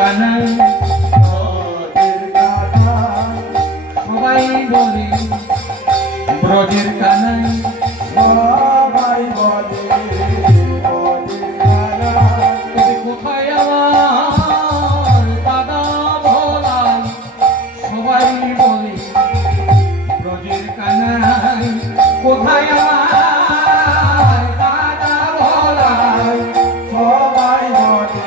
কানাই সবাই বলে ব্রজের কানাই সবাই বলে কোথায় আমার দাদা ভোলাই সবাই বলে ব্রজের কানাই কোথায় আমার দাদা ভোলাই সবাই বলে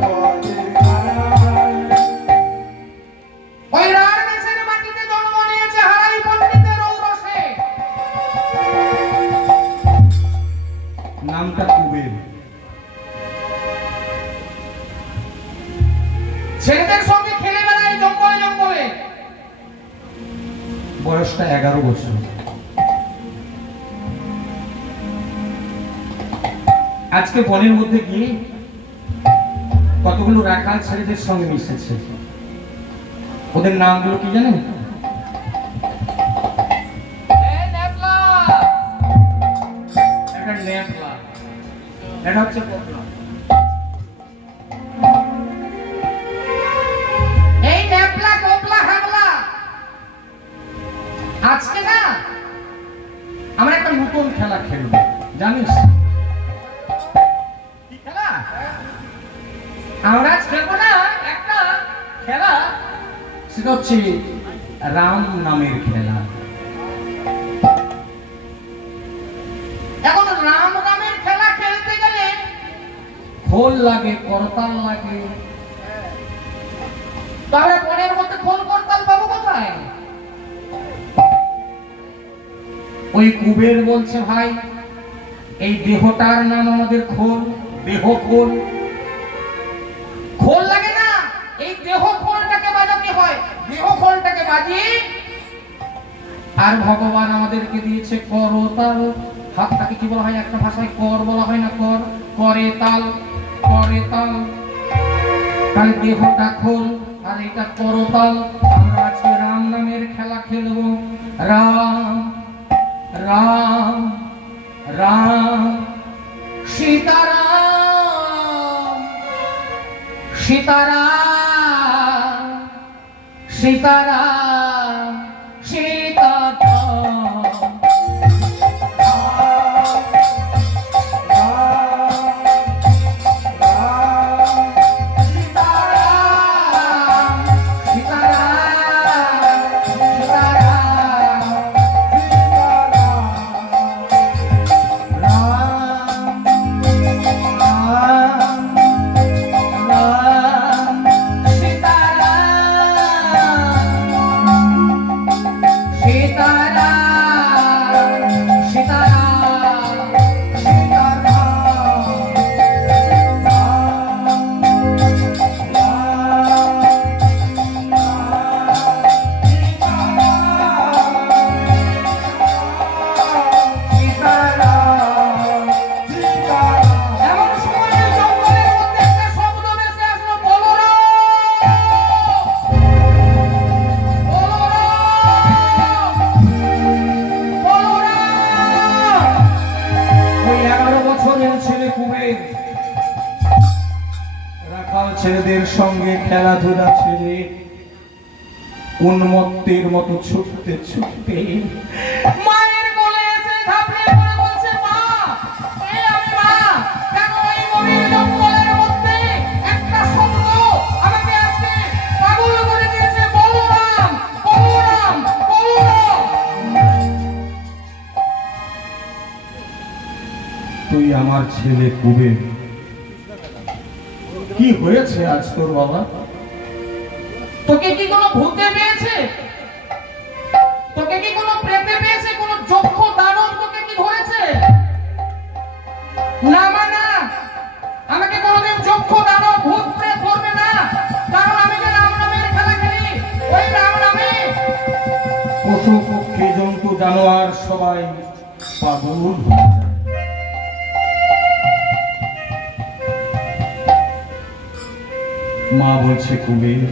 ব্রজের কানাই। ওই রাজদেশের মাটিতে জন্ম নিয়েছে হারাই পণ্ডিতের ঔরসে। নামটা কুবের। ছেলেদের সঙ্গে খেলে বেড়ায় জঙ্গলে জঙ্গলে। বয়সটা 11 বছর। আজকে বনের মধ্যে গিয়ে কতগুলো রাখাল ছেলেদের সঙ্গে মিশেছে। ওদের নামগুলো কি জানেন? এটা হচ্ছে কোবলা। এই নেপলা কোবলা হাগলা আজকে না আমরা একটা নতুন খেলা খেলব। জানিস কি খেলা? আমরা খেলবো না একটা খেলা, সেটা হচ্ছে রাম নামের খেলা। এখন রাম নামের খেলা খেলতে গেলে খোল লাগে, করতাল লাগে। তাহলে বনের মধ্যে খোল করতাল পাবো কোথায়? ওই কুবের বলছে ভাই এই দেহটার নাম আমাদের খোল, দেহ খোল। খোল লাগে না, এই দেহ খোলটাকে বাজাতে হয়। দেহ খোলটাকে বাজিয়ে আর ভগবান আমাদেরকে দিয়েছে করতাল। হাতটাকে কি বলা হয় একটা ভাষায়? কর বলা হয় না? কর, করে তাল, করে তাল। তাহলে দেহটা খোল আর এটা করতাল। আমরা আজকে রাম নামের খেলা খেলবো। রাম রাম রাম সীতারাম সীতারাম সীতারাম সীতারাম। ছেলেদের সঙ্গে খেলাধুলা ছেড়ে উন্মত্তের মতো ছুটতে ছুটতে মায়ের কোলে এসে ঝাঁপিয়ে পড়ে বলছে, মা এই আমি মা। কেন এই গভীর জঙ্গলের মধ্যে একটা শব্দ আমাকে আজকে পাগল করে দিয়েছে। বলরাম বলরাম বলরাম। তুই আমার ছেলে কুবের, কি হয়েছে আজ তোর বাবা? তোকে কি কোনো ভূতে পেয়েছে? তোকে কি কোনো প্রেতে পেয়েছে? কোনো যক্ষ দানব তোকে কি ধরেছে? না মা না, আমাকে কোনোদিন যক্ষ দানব ভূত প্রেত ধরবে না। কারণ আমি যে রাম নামের খেলা খেলি, ওই রাম নামে পশু পক্ষী জন্তু জানোয়ার সবাই পাগল। মা বলছে কুবের,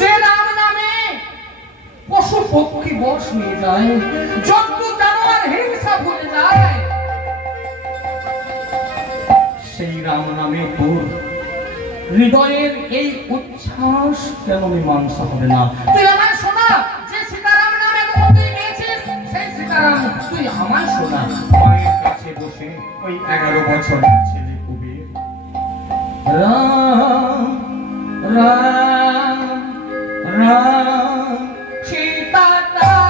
যে রাম নামে পশু পক্ষী বশ নিয়ে যায়, জন্তু জানোয়ার হিংসা ভুলে যায়, সেই রাম নামে তোর হৃদয়ের এই উচ্ছ্বাস কেন মীমাংসা হবে না? তুই আমায় শোনা, যে সীতারাম নামে তুই গেছিস সেই সীতারাম তুই আমায় শোনা। মায়ের কাছে বসে ওই 11 বছরের ছেলে কুবের রাম রাম রাম সীতারাম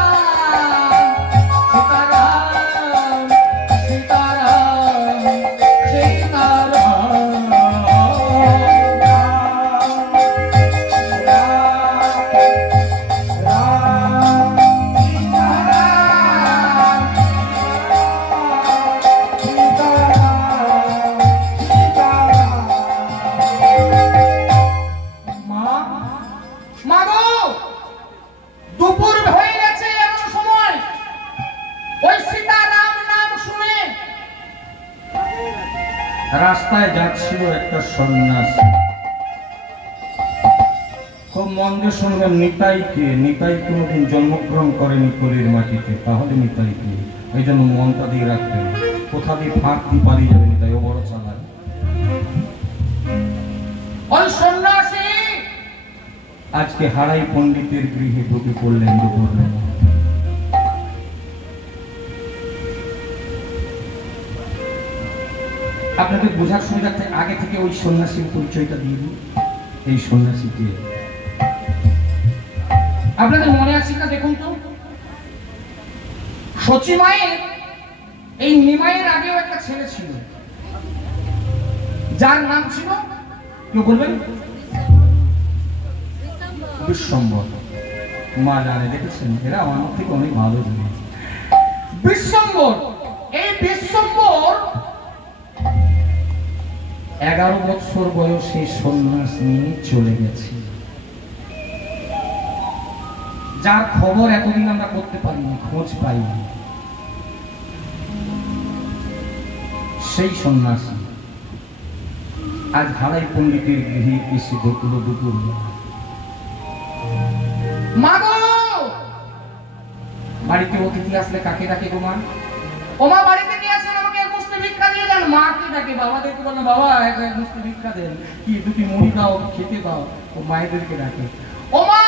রাস্তায় যাচ্ছিল একটা সন্ন্যাসী। খুব মন দিয়ে শুনবেন, নিতাইকে, নিতাই কোনোদিন জন্মগ্রহণ করেনি কলির মাটিতে, তাহলে নিতাইকে এই জন্য মনটা দিয়ে রাখতেন। কোথা দিয়ে ফাঁক দিয়ে পালিয়ে যাবে নিতাই, ও বড় চালাক। ওই সন্ন্যাসী আজকে হারাই পণ্ডিতের গৃহে ঢুকে পড়লেন দুপুরবেলা। আপনাদের বোঝার সুবিধার্থে আগে থেকে ওই সন্ন্যাসীর পরিচয়টা দিয়ে দিই। এই সন্ন্যাসীকে আপনাদের মনে আছে না? দেখুন তো, সচি মায়ের এই নিমাইয়ের আগেও একটা ছেলে ছিল, যার নাম ছিল, কেউ বলবেন? বিশ্বম্বর। মা জানে, দেখেছেন, এরা আমার থেকে অনেক ভালো জিনিস। বিশ্বম্বর, এই বিশ্বম্বর 11 বছর বয়সে সন্ন্যাস নিয়ে চলে গেছে, যার খবর এতদিন আমরা করতে পারিনি, খোঁজ পাইনি। সেই সন্ন্যাসী আজ হারাই পণ্ডিতের গৃহে এসে ঢুকলো দুপুর। বাড়িতে অতিথি আসলে কাকে ডাকে গো মা? ও মা, বাড়িতে নিয়ে আসেন, আমাকে এক মুষ্টি ভিক্ষা দিয়ে যান। মাকে ডাকে, বাবাদেরকে বলে বাবা এক মুষ্টি ভিক্ষা দেন, কি দুটি মুড়ি দাও, খেতে দাও। ও মায়েদেরকে ডাকে, ও মা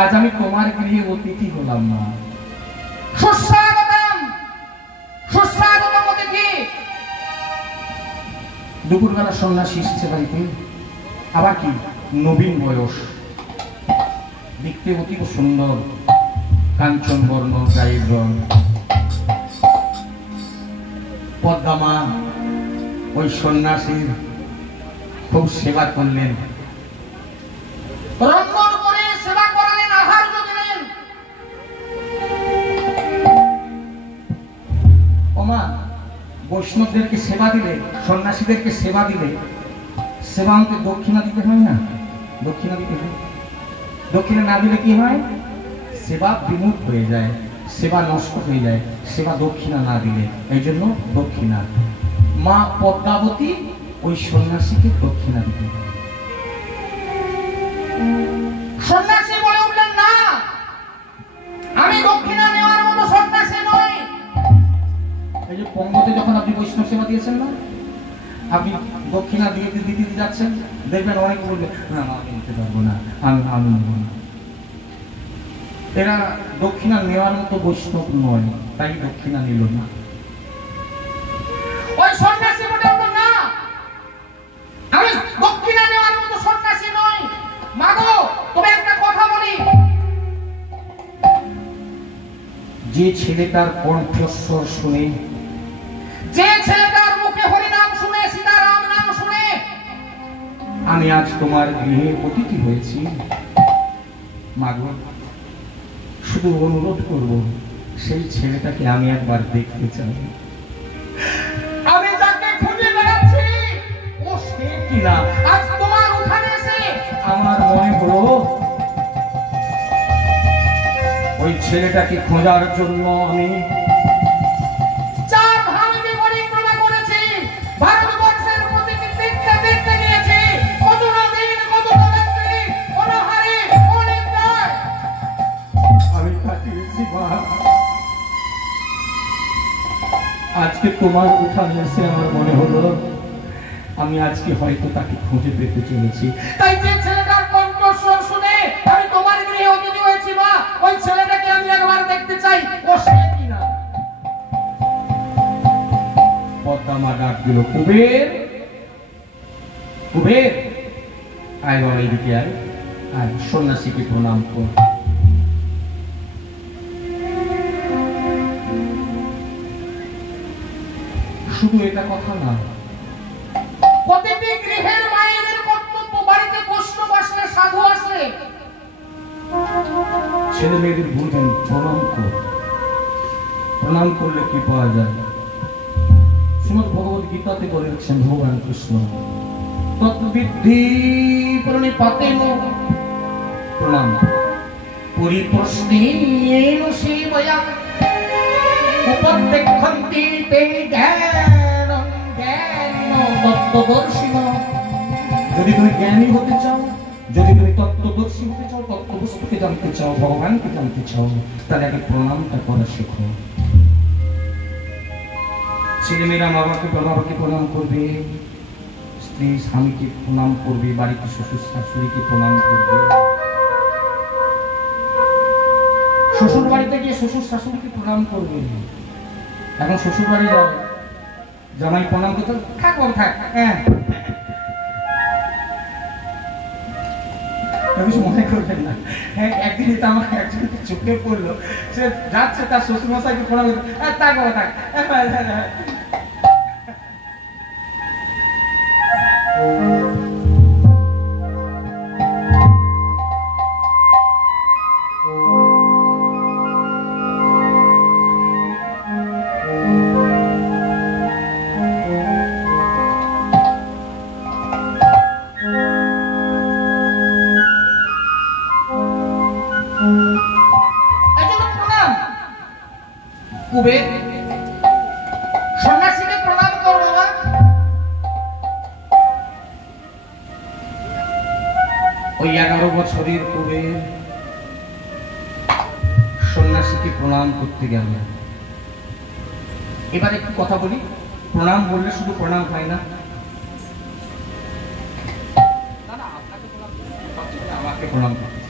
আজ আমি তোমার গৃহে অতিথি হলাম মা, সুস্বাগতম সুস্বাগতম অতিথি। দুপুরবেলা সন্ন্যাসী এসেছে বাড়িতে, আবার কি নবীন বয়স, দেখতে অতীব সুন্দর, কাঞ্চন বর্ণ, গায়ের রং। পদ্মা ওই সন্ন্যাসীর খুব সেবা করলেন, রন্ধন করে সেবা করালেন, আহার দিলেন। ওমা, বৈষ্ণবদেরকে সেবা দিলে, সন্ন্যাসীদেরকে সেবা দিলে, সেবা আমাকে দক্ষিণা দিতে হয় না? দক্ষিণা দিতে হয়। দক্ষিণা না দিলে কি হয়? সেবা বিমুখ হয়ে যায়, সেবা নষ্ট হয়ে যায়, সেবা দক্ষিণা না দিলে। এই জন্য দক্ষিণা। মা পদ্মাবতী ওই সন্ন্যাসীকে দক্ষিণা দিতে। সন্ন্যাসী বলে উঠলেন, না, আমি দক্ষিণা নেওয়ার মতো সন্ন্যাসী নই। এই যে পঙ্গতে যখন আপনি বৈষ্ণব সেবা দিয়েছেন না, আপনি দক্ষিণা দিয়ে দিতে যাচ্ছেন, দেখবেন অনেক বলবে না আমি নিতে পারবো না, আমি নেব না। এরা দক্ষিণা নেওয়ার মতো বৈষ্ণব নয়, তাই দক্ষিণা নিল না। ওই সন্ন্যাসী বলে উঠল, না, আমি দক্ষিণা নেওয়ার মতো সন্ন্যাসী নই। মাগো, তবে একটা কথা বলি, যে ছেলেটার কণ্ঠস্বর শুনে, যে ছেলেটার মুখে হরিনাম শুনে, সীতারাম নাম শুনে আমি আজ তোমার গৃহে অতিথি হয়েছি, মাগো শুধু অনুরোধ করব, সেই ছেলেটাকে আমি একবার দেখতে চাই। আমি যাকে খুঁজে বেড়াচ্ছি ও সে কিনা আজ তোমার উঠানে এসে আমার মনে হলো ওই ছেলেটাকে খোঁজার জন্য আমি 4 ধামকে পরিক্রমা করেছি, ভারতবর্ষের প্রতিটি দিকটা দেখতে গিয়েছি, কত দিন, কত রাত্রি, অনাহারে, অনিদ্রায় আমি কাটিয়েছি মা। আজকে তোমার উঠানে এসে আমার মনে হলো আমি আজকে হয়তো তাকে খুঁজে পেতে চলেছি। তাই যে ছেলেটার কণ্ঠস্বর শুনে আমি তোমার গৃহে অতিথি হয়েছি মা, ওই ছেলেটাকে আমি একবার দেখতে চাই, ও সে কিনা। পদ্মা মা ডাক দিল, কুবের, কুবের, আয় বাবা এদিকে আয়, আয় সন্ন্যাসীকে প্রণাম কর। শুধু এটা কথা না, প্রতিটি গৃহের মায়েদের কর্তব্য, বাড়িতে বৈষ্ণব আসলে, সাধু আসলে ছেলে মেয়েদের বলবেন প্রণাম কর। প্রণাম করলে কি পাওয়া যায়? শ্রীমদ্ ভগবদ গীতাতে বলে রেখেছেন ভগবান কৃষ্ণ, তদ্বিদ্ধি প্রণিপাতেন প্রণাম পরিপ্রশ্নেন সেবয়া উপদেক্ষন্তি তে জ্ঞানং জ্ঞান তত্ত্বদর্শিন। যদি তুমি জ্ঞানী হতে চাও, যদি তুমি তত্ত্বদর্শী হতে চাও, তত্ত্ববস্তুকে জানতে চাও, ভগবানকে জানতে চাও, তাহলে আগে প্রণামটা করা শেখো। ছেলেমেয়েরা মা বাবাকে প্রণাম করবে, স্ত্রী স্বামীকে প্রণাম করবে, বাড়িতে শ্বশুর শাশুড়িকে প্রণাম করবে, শ্বশুর বাড়িতে গিয়ে শ্বশুর শাশুড়িকে প্রণাম করবে। এখন শ্বশুর বাড়ি যাবে, জামাই প্রণাম করতে থাক বাবা থাক, হ্যাঁ কিছু মনে করবেন না। হ্যাঁ একদিন এটা আমাকে একজন চোখে পড়লো, সে যাচ্ছে তার শ্বশুর মশাইকে প্রণাম করতে, থাক বাবা থাক। কুবের সন্ন্যাসীকে প্রণাম করো বাবা। ওই 11 বছরের কুবের সন্ন্যাসীকে প্রণাম করতে গেল। এবার একটু কথা বলি, প্রণাম বললে শুধু প্রণাম হয় না, আমাকে প্রণাম করতে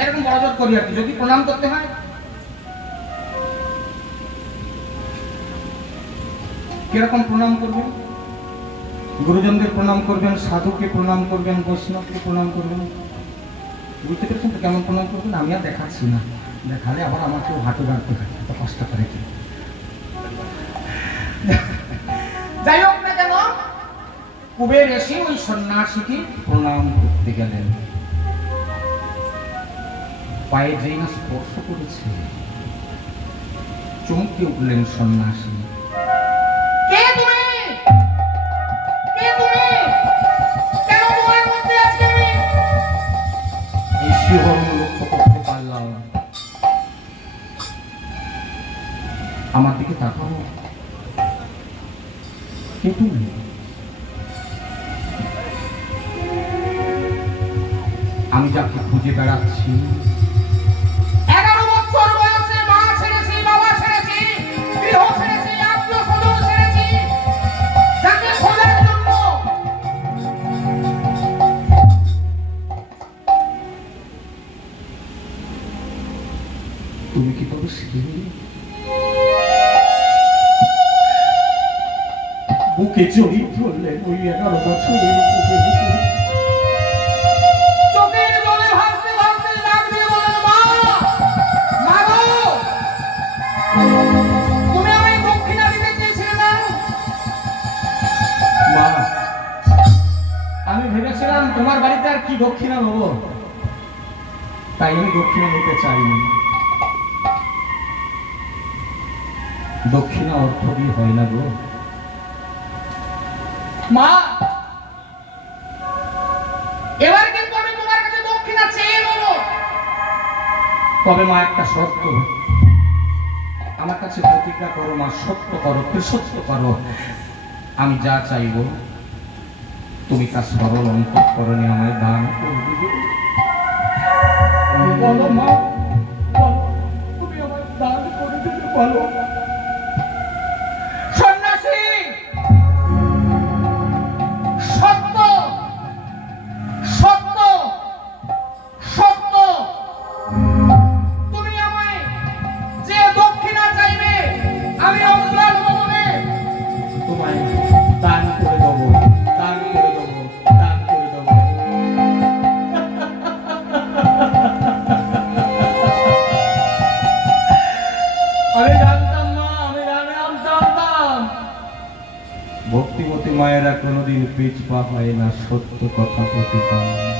এরকম বড় করি আর কি। যদি প্রণাম করতে হয় কিরকম প্রণাম করবেন? গুরুজনদের প্রণাম করবেন, সাধুকে প্রণাম করবেন, বৈষ্ণবকে প্রণাম করবেন। বুঝতে পেরেছেন তো কেমন প্রণাম করবেন? আমি আর দেখাচ্ছি না, দেখালে আবার আমাকেও হাঁটু গাড়তে থাকে, এত কষ্ট করে। যাই হোক না কেন, কুবের এসে ওই সন্ন্যাসীকে প্রণাম করতে গেলেন। পায়ে যেই না স্পর্শ করেছে চমকে উঠলেন সন্ন্যাসী। কে তুমি? কে তুমি? কেন তোমার মধ্যে আছি আমি? এই শিহরণ লক্ষ্য করতে পারলাম। আমার দিকে তাকাও। কে তুমি? আমি যাকে খুঁজে বেড়াচ্ছি, 11 বছর বয়সে মা ছেড়েছি, বাবা ছেড়েছি, গৃহ ছেড়েছি, আত্মীয় স্বজন ছেড়েছি, যাকে খোঁজার জন্য তুমি কি তবে বুকে জড়িয়ে ধরলেন ওই 11 বছরের চোখের জলে ভাসতে ভাসতে লাগবে বলেন, মা মা গো, তুমি আমায় দক্ষিণা দিতে চেয়েছিলে না? মা, আমি ভেবেছিলাম তোমার বাড়িতে আর কি দক্ষিণা নেবো, তাই আমি দক্ষিণা নিতে চাইনি। দক্ষিণা অর্থ দিয়ে হয় না গো মা। এবার কিন্তু আমি তোমার কাছে দক্ষিণা চেয়ে নেব, তবে মা একটা শর্ত, আমার কাছে প্রতিজ্ঞা করো মা, সত্য করো, সত্য করো, আমি যা চাইব তুমি তার সরল অন্তঃকরণে আমায় দান করবে। বলো মা, তুমি আমায় দান করে দিতে বলো। সন্ন্যাসী ভক্তিমতী মায়েরা কোনোদিন পিছপা হয় না, সত্য কথা বলতে পারে না।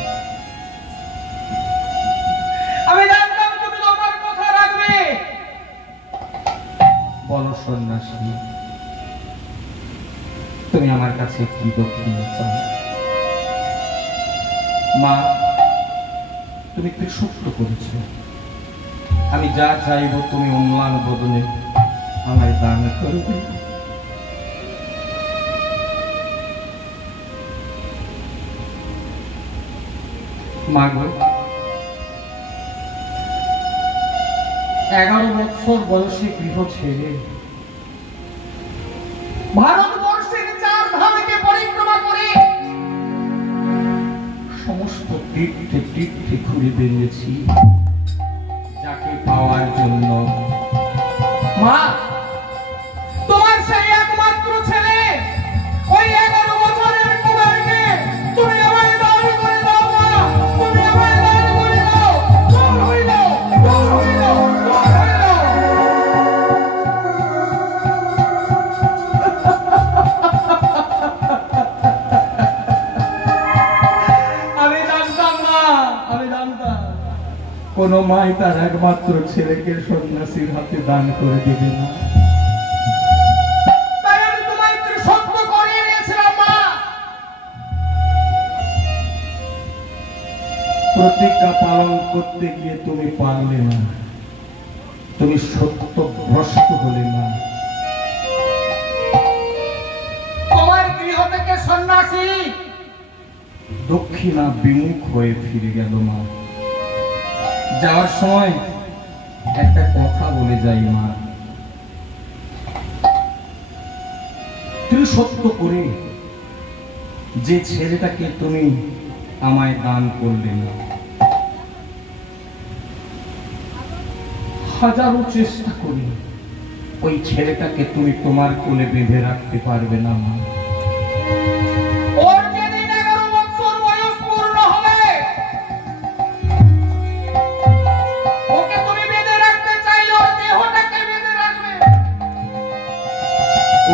আমি জানতাম তুমি তোমার কথা রাখবে। বলো সন্ন্যাসী, তুমি আমার কাছে কি দক্ষিণা চাও? মা, তুমি ত্রিসত্য করেছ, আমি যা চাইব তুমি অম্লান বদনে আমায় দান করবে। মা গো, 11 বছর বয়সে গৃহ ছেড়ে ভারতবর্ষের 4 ধামকে পরিক্রমা করে সমস্ত তীর্থে তীর্থে ঘুরে বেরিয়েছি যাকে পাওয়ার জন্য। মা, তোমার সেই একমাত্র ছেলে ওই 11 বছরের কুমারকে তুমি আমায় দান করে দাও। মা, তুমি আমায় দান করে দাও। দূর হইল, দূর হইল, দূর হইল। আমি জানতাম না, আমি জানতাম কোন মাই তার একমাত্র ছেলেকে সন্ন্যাসীর হাতে দান করে দেবে না। তাই আমি তোমায় সত্য করিয়ে নিয়েছিলাম। মা, প্রতিজ্ঞা পালন করতে গিয়ে তুমি পারলে না, তুমি সত্য ভ্রষ্ট হলে না। তোমার গৃহ থেকে সন্ন্যাসী দক্ষিণা বিমুখ হয়ে ফিরে গেল। মা, যাওয়ার সময় একটা কথা বলে যাই। মা, ত্রিসত্য করে যে ছেলেটাকে তুমি আমায় দান করলে না, হাজারো চেষ্টা করি ওই ছেলেটাকে তুমি তোমার কোলে বেঁধে রাখতে পারবে না। মা, ওর যেদিন 11 বছর বয়স পূর্ণ হবে ওকে তুমি বেঁধে রাখতে চাইলে ওর দেহটাকে বেঁধে রাখবে,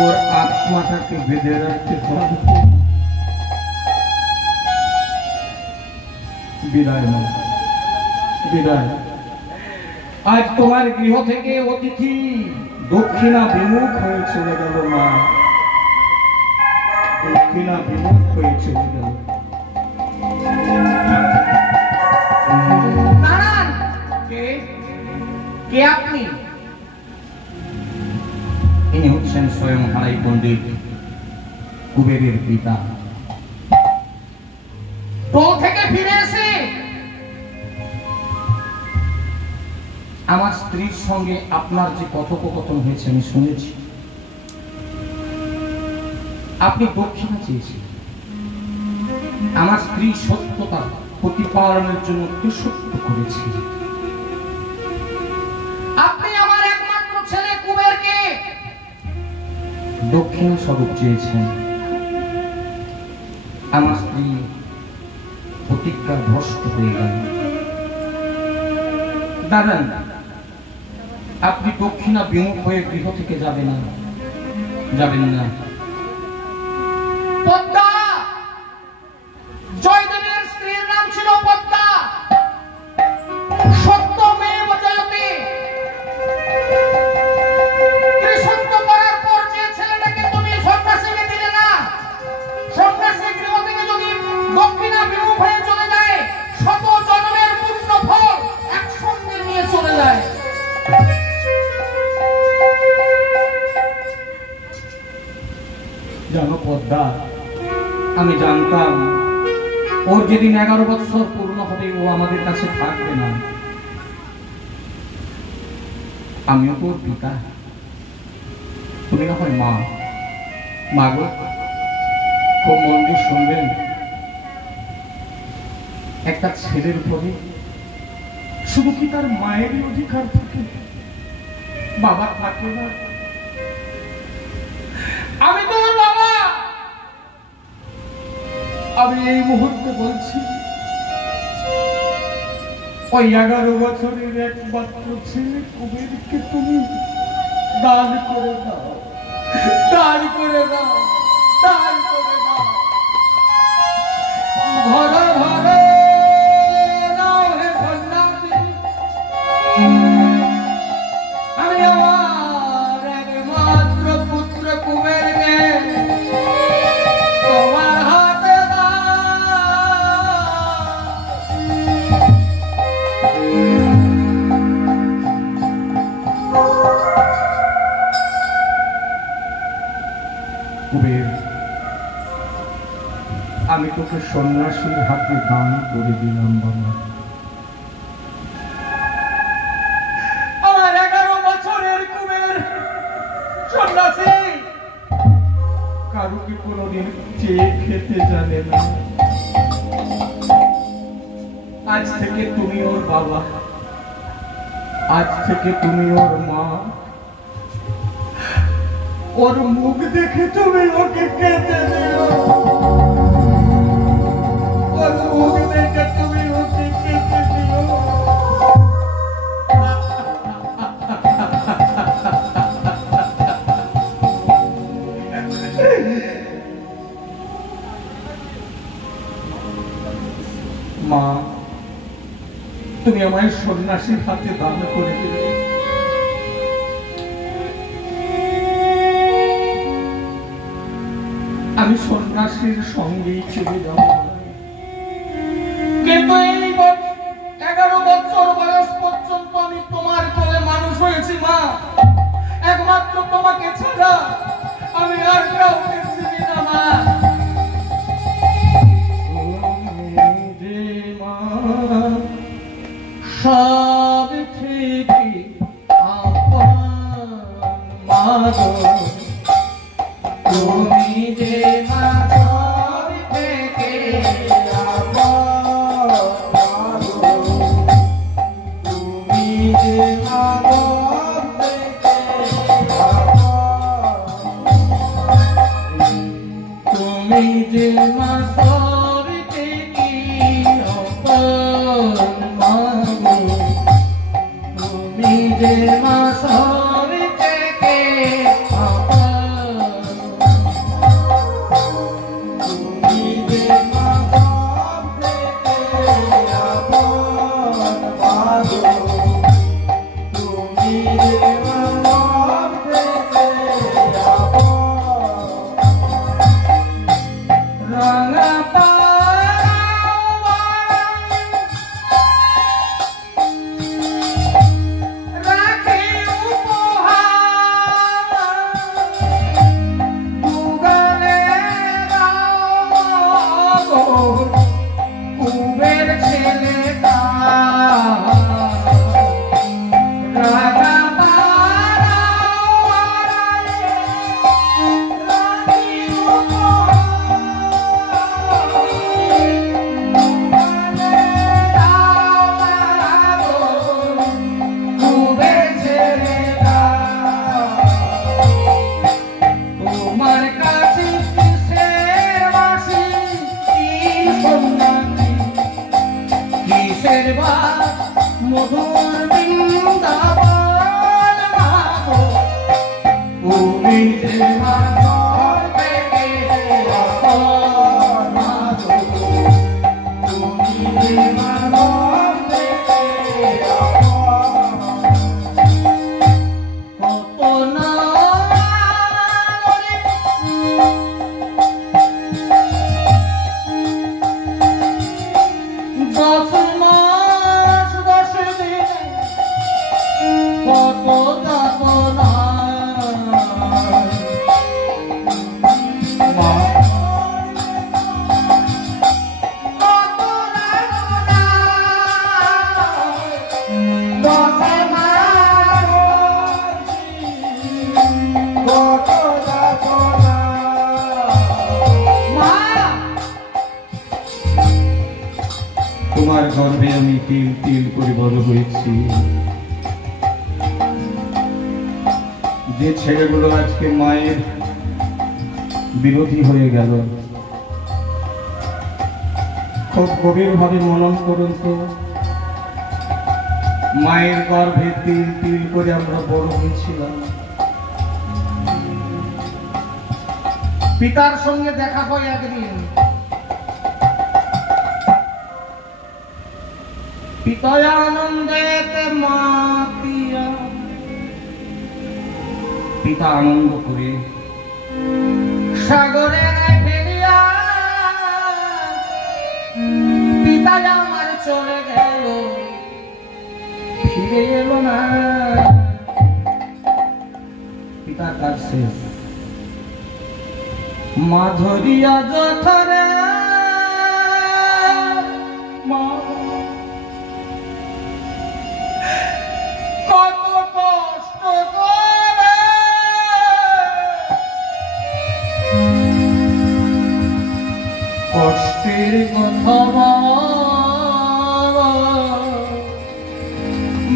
ওর আত্মাটাকে বেঁধে রাখতে পারবে। বিদায় মা, বিদায়। আজ তোমার গৃহ থেকে অতিথি দক্ষিণা বিমুখ হয়ে চলে গেল। মা, দক্ষিণা বিমুখ হয়ে চলে গেল। দাঁড়ান। কে কে আপনি? ইনি হচ্ছেন স্বয়ং হারাই পণ্ডিত, কুবেরের পিতা। টোল থেকে ফিরে এসে আমার স্ত্রীর সঙ্গে আপনার যে কথোপকথন হয়েছে আমি শুনেছি। আপনি দক্ষিণা চেয়েছেন, আমার স্ত্রী সত্যতা প্রতিপালনের জন্য সত্য করেছে। আপনি আমার একমাত্র ছেলে কুবেরকে দক্ষিণা স্বরূপ চেয়েছেন। আমার স্ত্রী প্রতিজ্ঞা ভ্রষ্ট হয়ে গেল। দাঁড়ান, আপনি দক্ষিণা বিমুখ হয়ে গৃহ থেকে যাবেন না, যাবেন না। পদ্মা, জয়দেবের স্ত্রীর নাম ছিল পদ্মা। সত্যমেব জয়তে। ত্রিসত্য করার পর যে ছেলেটাকে তুমি সন্ন্যাসীকে দিলে না, সন্ন্যাসী গৃহ থেকে যদি দক্ষিণা বিমুখ হয়ে চলে যায়, শত জন্মের পূর্ণ ফল একসঙ্গে নিয়ে চলে যায়। জানো পদ্মা, আমি জানতাম ওর যেদিন 11 বছর পূর্ণ হবে ও আমাদের কাছে থাকবে না। আমিও তোর পিতা, তুমি না হয় মা। মা গো, খুব মন দিয়ে শুনবেন। একটা ছেলের উপরে শুধু কি তার মায়েরই অধিকার থাকে, বাবা থাকে না? আমি তোর বাবা। আমি এই মুহূর্তে বলছি, ওই 11 বছরের একমাত্র ছেলে কুবেরকে তুমি দান করে দাও, দান করে দাও। কুবের, আমি তোকে সন্ন্যাসীর হাতে দান করে দিলাম বাবা। আমার 11 বছরের কুবের সন্ন্যাসী কারুকে কোনোদিন চেয়ে খেতে জানে না। আজ থেকে তুমি ওর বাবা, আজ থেকে তুমি ওর মা। ওর মুখ দেখে তুমি ওকে খেতে দিও, ওর মুখ দেখে তুমি ওকে খেতে দিও। মা, তুমি আমায় সন্ন্যাসীর হাতে দান করে দিলে। আমি সন্ন্যাসীর সঙ্গেই চলে যাব, কিন্তু এই 11 বছর বয়স পর্যন্ত আমি তোমার কোলে মানুষ হয়েছি মা। একমাত্র তোমাকে ছাড়া আমি আর কাউকে চিনি না মা। সব থেকে আপন মা গো, তুমি যে মা সব থেকে আপন মা গো, তুমি যে মা সব থেকে আপন, তুমি যে মা সব থেকে আপন মা গো, তুমি যে মা সব থেকে আপন, তুমি যে মা সব থেকে আপন মা গো, তুমি যে মা সব থেকে আপন। রাঙা কুবের ছেলেটা রাজা কুবের ছেলেটা তোমার কাছে কিসের বাসি কি সন্ন্যাসী কিসের বা মধুর বৃন্দাবন মাগো, তুমি যে মা সব থেকে আপন মাগো, তুমি যে মা সব থেকে আপন। কত না 10 মাস 10 দিন কত যাতনা মা, কত যাতনা 10 মাস কত যাতনা মা। তোমার গর্ভে আমি তিল তিল করে বড় হয়েছি। যে ছেলেগুলো আজকে মায়ের বিরোধী হয়ে গেল, খুব গভীরভাবে মনন করুন তো। মায়ের গর্ভে তিল তিল করে আমরা বড় হয়েছিলাম। পিতার সঙ্গে দেখা হয় একদিন, পিতা আনন্দেতে মাতিয়া, পিতা আনন্দ করে সাগরে ফেলিয়া পিতা আমার চলে গেল, ফিরে এলো না। পিতার কাজ শেষ। মাধুরিয়া জঠরে কত কষ্ট করে কষ্টের কথা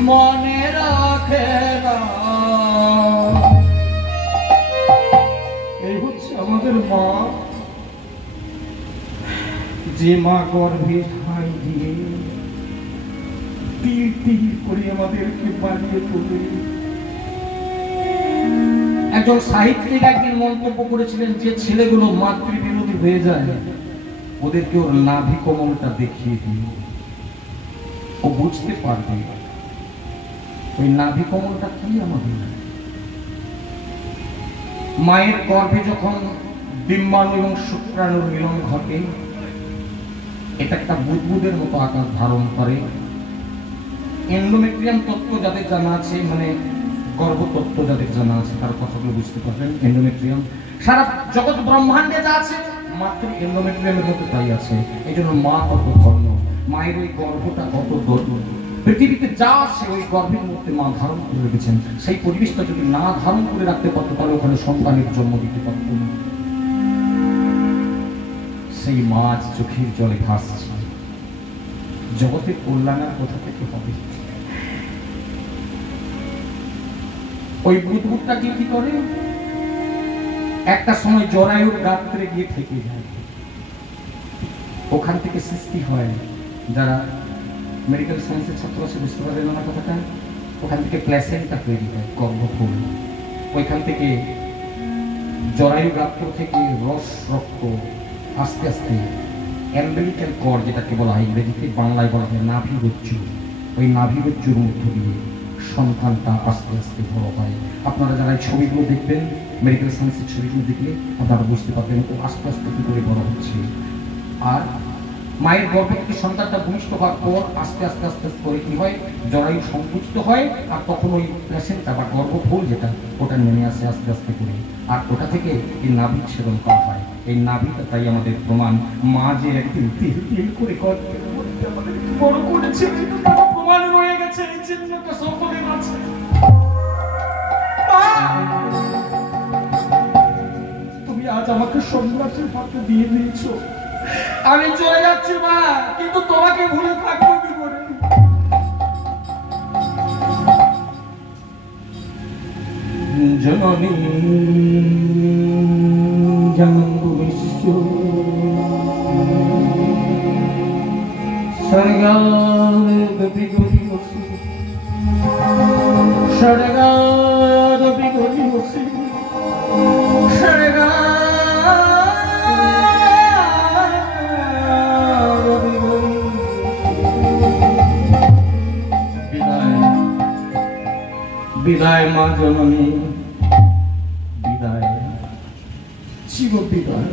মনে রাখে না। এই হচ্ছে আমাদের মা, যে মা গর্ভে ঠাঁই দিয়ে তীর তীর করে আমাদেরকে বানিয়ে তোলে। একজন সাহিত্যিক একদিন মন্তব্য করেছিলেন, যে ছেলেগুলো মাতৃবিরোধী হয়ে যায় ওদেরকে ওর নাভি কমলটা দেখিয়ে দিও, ও বুঝতে পারবে ওই নাভি কমলটা কি আমাদের। মায়ের গর্ভে যখন ডিম্বাণু এবং শুক্রাণুর মিলন ঘটে, এটা একটা বুদবুদের মতো আকার ধারণ করে। এন্ডোমেট্রিয়াম তত্ত্ব যাদের জানা আছে, মানে গর্ভতত্ত্ব যাদের জানা আছে, তার কথাগুলো বুঝতে পারবেন। এন্ডোমেট্রিয়াম সারা জগৎ ব্রহ্মাণ্ডে যা আছে মাত্র এন্ডোমেট্রিয়ামের মধ্যে তাই আছে। এই জন্য মা কত ধন্য, মায়ের ওই গর্ভটা কত দরদ, পৃথিবীতে যা আছে ওই গর্ভের মধ্যে মা ধারণ করে রেখেছেন। সেই পরিবেশটা যদি না ধারণ করে রাখতে পারতো তাহলে ওখানে সন্তানের জন্ম দিতে পারতো না। সেই মাছ চোখের জলে ভাসছে, জগতের কল্যাণের কোথা থেকে হবে? ওই বুদবুদটা কি করে একটা সময় জরায়ুর গাত্রে গিয়ে থেকে যায়, ওখান থেকে সৃষ্টি হয়। যারা মেডিকেল সায়েন্সের ছাত্র আছে বুঝতে পারবেন না কথাটা, ওখান থেকে প্ল্যাসেন্টা তৈরি হয়, গর্ভফুল। ওইখান থেকে জরায়ু গাত্র থেকে রস রক্ত আস্তে আস্তে অ্যাম্বিলিক্যাল কর্ড, যেটাকে বলা হয় ইংরেজিতে, বাংলায় বলা হয় নাভিরজ্জু, ওই নাভিরজ্জুর মধ্য দিয়ে সন্তানটা আস্তে আস্তে বড় হয়। আপনারা যারা এই ছবিগুলো দেখবেন, মেডিকেল সায়েন্সের ছবিগুলো দেখলে আপনারা বুঝতে পারবেন ও আস্তে আস্তে কি করে বড় হচ্ছে। আর মায়ের গর্ভে থেকে সন্তানটা ভূমিষ্ঠ হওয়ার পর আস্তে আস্তে আস্তে আস্তে করে কি হয়, জরায়ু সংকুচিত হয়, আর তখন ওই প্ল্যাসেন্টা বা গর্ভফুল যেটা, ওটা নেমে আসে আস্তে আস্তে করে, আর ওটা থেকে এই নাভি ছেদন করা হয়। এই নাভিটা তাই আমাদের প্রমাণ, মা যে একদিন তিল তিল করে গর্ভের মধ্যে আমাদেরকে বড় করেছে, তার প্রমাণ রয়ে গেছে, এই চিহ্নটা সকলের আছে। তুমি আজ আমাকে সম্রাটের হাতে দিয়ে দিয়েছো, আমি চলে যাচ্ছি মা, কিন্তু তোমাকে ভুলে থাকবো কি করে? জননী জম্বু বিশ্ব সর্গাদপি গরি হসি, সর্গাদপি গরি হসি, সর্গা বিদায় মা জননী, বিদায়, চির বিদায়,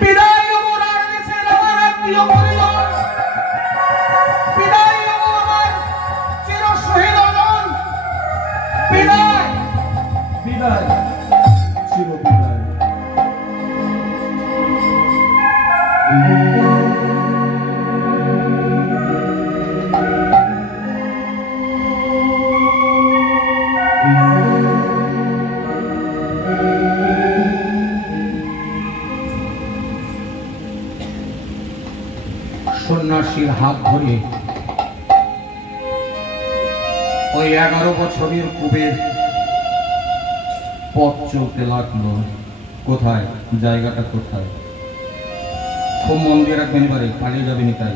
বিদায় আমার দেশের আমার আত্মীয় পরিজন, বিদায় আমার চির শহীদগণ, বিদায়, বিদায়, চির বিদায়। সন্ন্যাসীর হাত ধরে ওই 11 বছরের কুবের পথ চলতে লাগলো। কোথায়? জায়গাটা কোথায়? খুব মন দিয়ে রাখবেন, এবারে পালিয়ে যাবে নিতাই।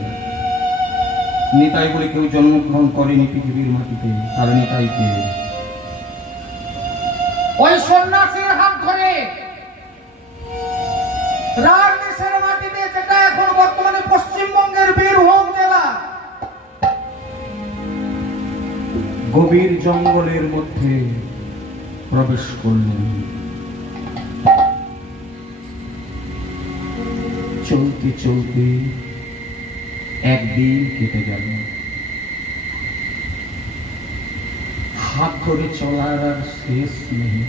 নিতাই বলে কেউ জন্মগ্রহণ করেনি পৃথিবীর মাটিতে, তার নিতাইকে ওই সন্ন্যাসীর হাত ধরে রাঢ় দেশের মাটিতে, যেটা এখন বর্তমানে পশ্চিমবঙ্গের বীরভূম জেলা, গভীর জঙ্গলের মধ্যে প্রবেশ করলেন। চলতে চলতে একদিন কেটে গেল, হাত ধরে চলার আর শেষ নেই।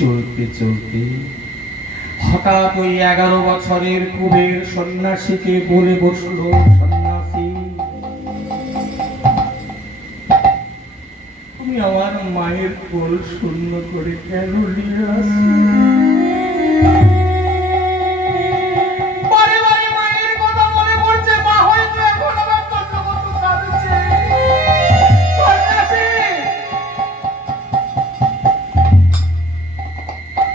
চলতে চলতে হঠাৎ ওই 11 বছরের কুবের সন্ন্যাসীকে বলে বসলো, সন্ন্যাসী তুমি আমার মায়ের কোল শূন্য করে কেন নিয়ে আসলে?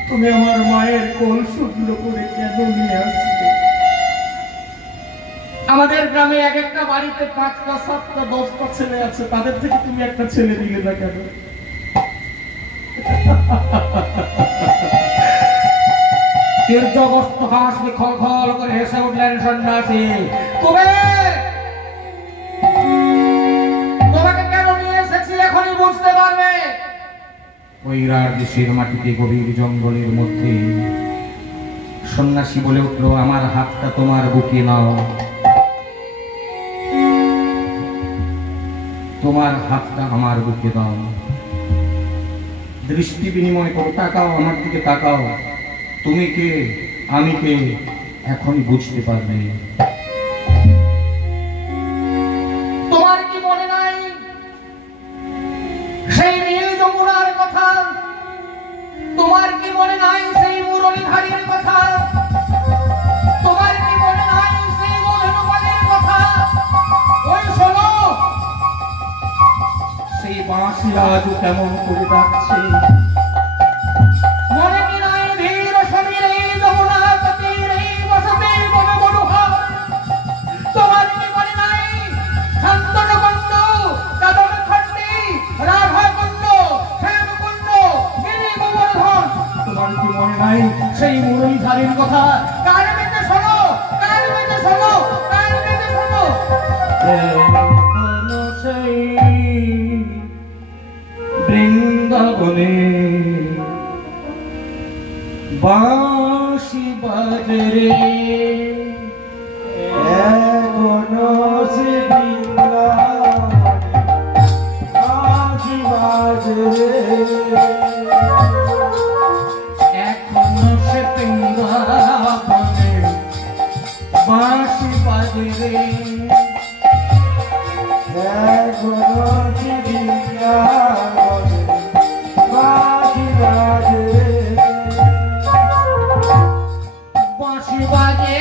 তুমি আমার মায়ের কোল শূন্য করে কেন নিয়ে আসলে? আমাদের গ্রামে এক একটা বাড়িতে 5টা 7টা 10টা ছেলে আছে, তাদের থেকে তুমি একটা ছেলে দিলে না কেন? তীর্যগ্রস্ত হাসি খলখল করে হেসে উঠলেন সন্ন্যাসী। তোমাকে কেন নিয়ে এসেছি এখনই বুঝতে পারবে। ওই রার দেশের মাটিতে গভীর জঙ্গলের মধ্যে সন্ন্যাসী বলে উঠল, আমার হাতটা তোমার বুকে নাও, তোমার হাতটা আমার বুকে দাও, দৃষ্টি বিনিময় করো, তাকাও আমার দিকে তাকাও, তুমি কে আমি কে এখনই বুঝতে পারবে। তোমার কি মনে নাই সেই নীল যমুনার কথা? তোমার কি মনে নাই সেই মুরলীধারীর কথা? তোমার কি মনে নাই সেই মধুবনের কথা? ওই শোনো, সেই বাঁশি আজ কেমন করে ডাকছে। মনে কি নাই ধীর সমীর এই যমুনা তীর এই বসতে বন মনোহর? তোমার কি মনে নাই শান্তন কুণ্ড, কাদন খণ্ডী, রাধা কুণ্ড, শ্যাম কুণ্ড, গিরি গোবর্ধন? তোমার কি মনে নাই সেই মুরলীধারীর কথা? কার পেতে শোনো, কার পেতে শোনো, কার পেতে শোনো। সেই বৃন্দাবনে বাঁশি বাজে রে, এখনো সে বৃন্দাবনে বাঁশি বাজে রে, এখনো সে বৃন্দাবনে বাঁশি বাজে রে, এখনো সে বৃন্দাবনে বাঁশি বাজে রে, বাঁশি বাজে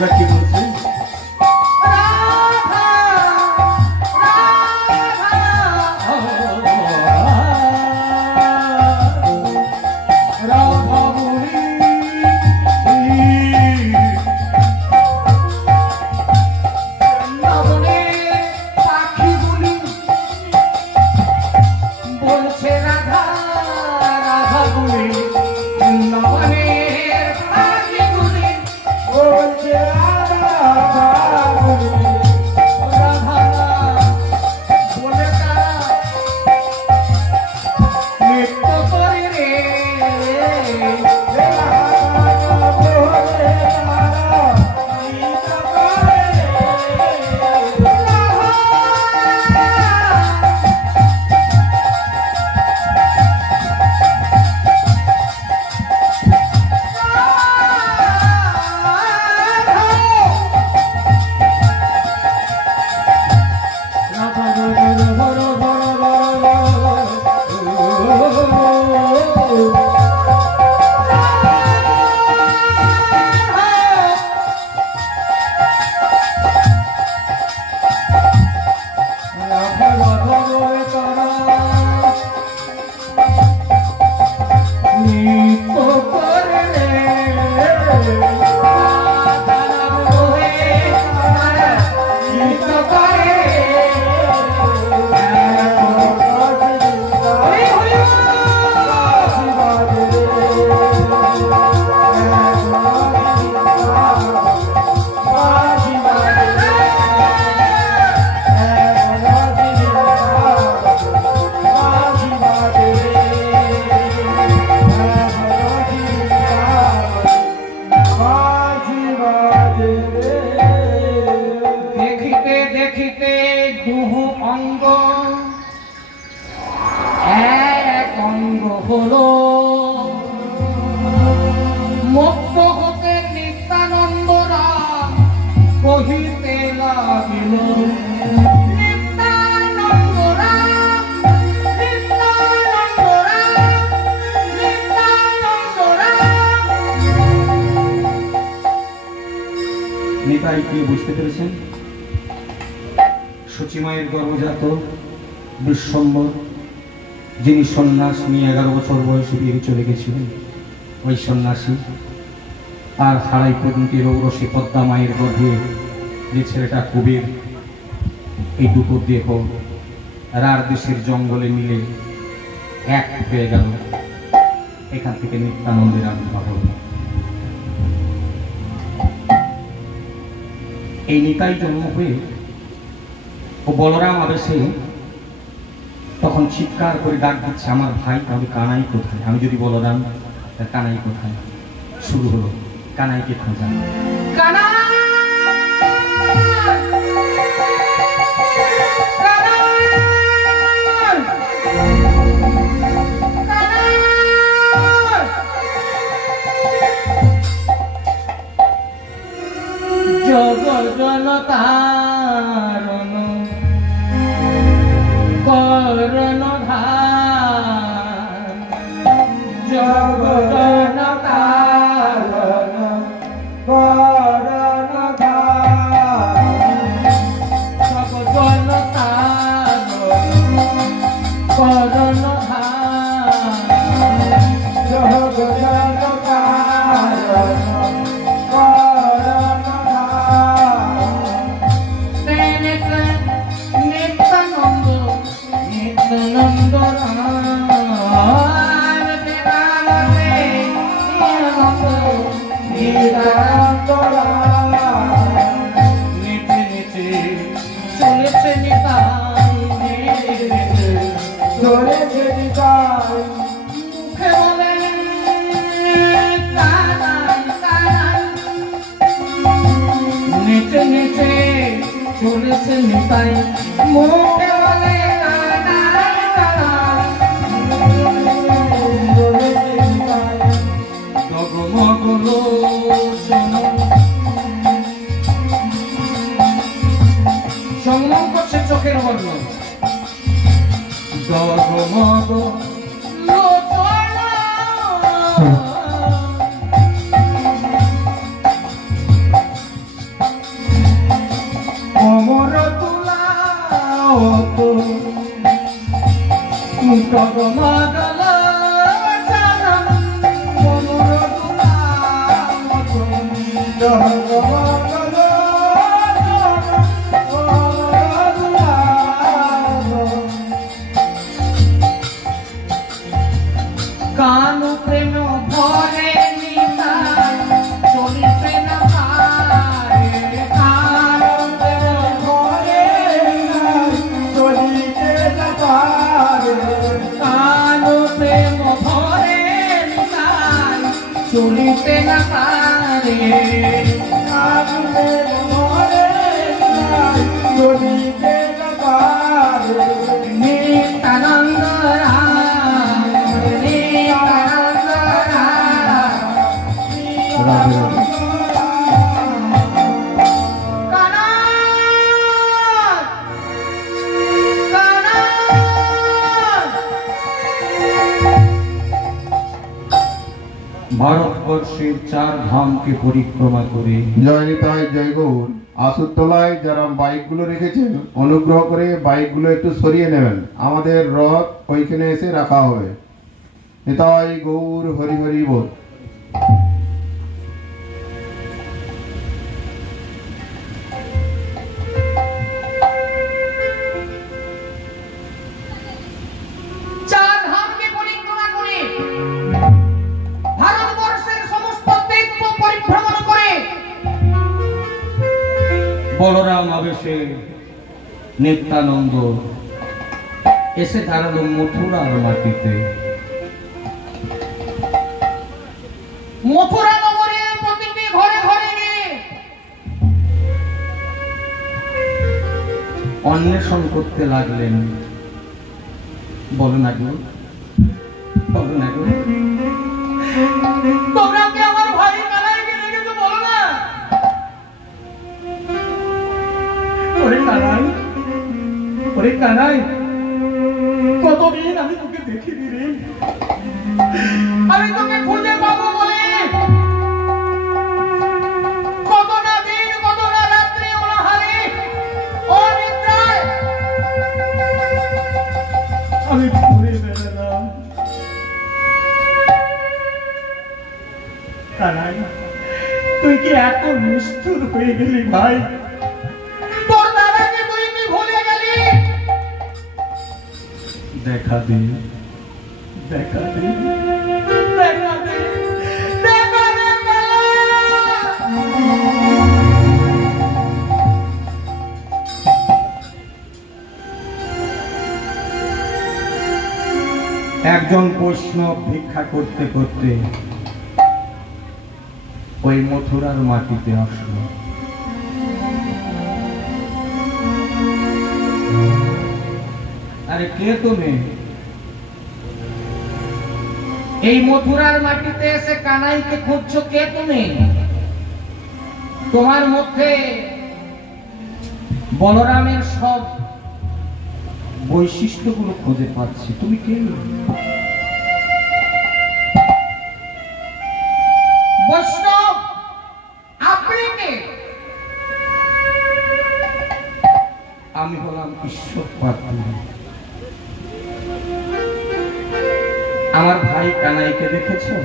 ওরা কি বলছে? বুঝতে পেরেছেন? সচিমায়ের গর্ভজাত বিশ্বম্বর, যিনি সন্ন্যাস নিয়ে 11 বছর বয়সে বেরিয়ে চলে গেছিলেন, ওই সন্ন্যাসী আর হারাই পর্যন্ত রৌরসী পদ্মা মায়ের গর্ভে যে ছেলেটা কুবের, এই দুটো দেহ রার দেশের জঙ্গলে মিলে এক হয়ে গেল। এখান থেকে নিত্যানন্দের আবির্ভাব হল। এই নিতাই জন্ম হয়ে ও বলরাম আবেশে তখন চিৎকার করে ডাক দিচ্ছে, আমার ভাই, তাহলে কানাই কোথায়? আমি যদি বলরাম, কানাই কোথায়? শুরু হলো কানাইকে খোঁজা। জগজনতারণ করণধার, জগজনতারণ করণধার, জগজনতারণ করণধার, জগজনতারণ চলেছে নিতাই, মুখে বলে সংগ্রাম করছে চোখের বর্ণ, জগমগ ডগমগল চরণ মনোর দুলাম ডগমগল কানু প্রেম ভরে নিতা চলিতে না পারে কানু প্রেম ভরে চলিতে না পারে কানু প্রেম ভরে নিতা চলিতে না পারে কানু প্রেম ভরে চলিতে না পারে নিত্যানন্দ ভারতবর্ষের 4 ধামকে পরিক্রমা করে জয় নিতাই জয় গৌর। আসুরতলায় যারা বাইকগুলো রেখেছেন অনুগ্রহ করে বাইকগুলো একটু সরিয়ে নেবেন, আমাদের রথ ওইখানে এসে রাখা হবে। নিতাই গৌর, হরি হরি বল। বলরাম আবেশে নিত্যানন্দ এসে দাঁড়ালো মথুরার মাটিতে। মথুরা নগরে প্রতিটি ঘরে ঘরে অন্বেষণ করতে লাগলেন। বলো না গো, বলো না গো, তোমরা কি আমার ভাই কানাইকে রেখেছো? বলো না। ওরে কানাই, ওরে কানাই, কতদিন আমি তোকে দেখিনি রে। আমি তোকে খুঁজে পাবো বলে কত না দিন কত না রাত্রি অনাহারে অনিদ্রায় আমি ঘুরে বেড়ালাম। কানাই, তুই কি এত নিষ্ঠুর হয়ে গেলি ভাই? তোর দাদাকে তুই কি ভুলে গেলি? দেখা দে, দেখা দে, দেখা দে, দেখা দে কালা। একজন বৈষ্ণব ভিক্ষা করতে করতে ওই মথুরার মাটিতে আসলো। আরে কে তুমি? এই মথুরার মাটিতে এসে কানাইকে খুঁজছো, কে তুমি? তোমার মধ্যে বলরামের সব বৈশিষ্ট্যগুলো খুঁজে পাচ্ছি, তুমি কে? বৈষ্ণব, আপনি কে? আমি হলাম ঈশ্বর পাত্র। আমার ভাই কানাইকে দেখেছো?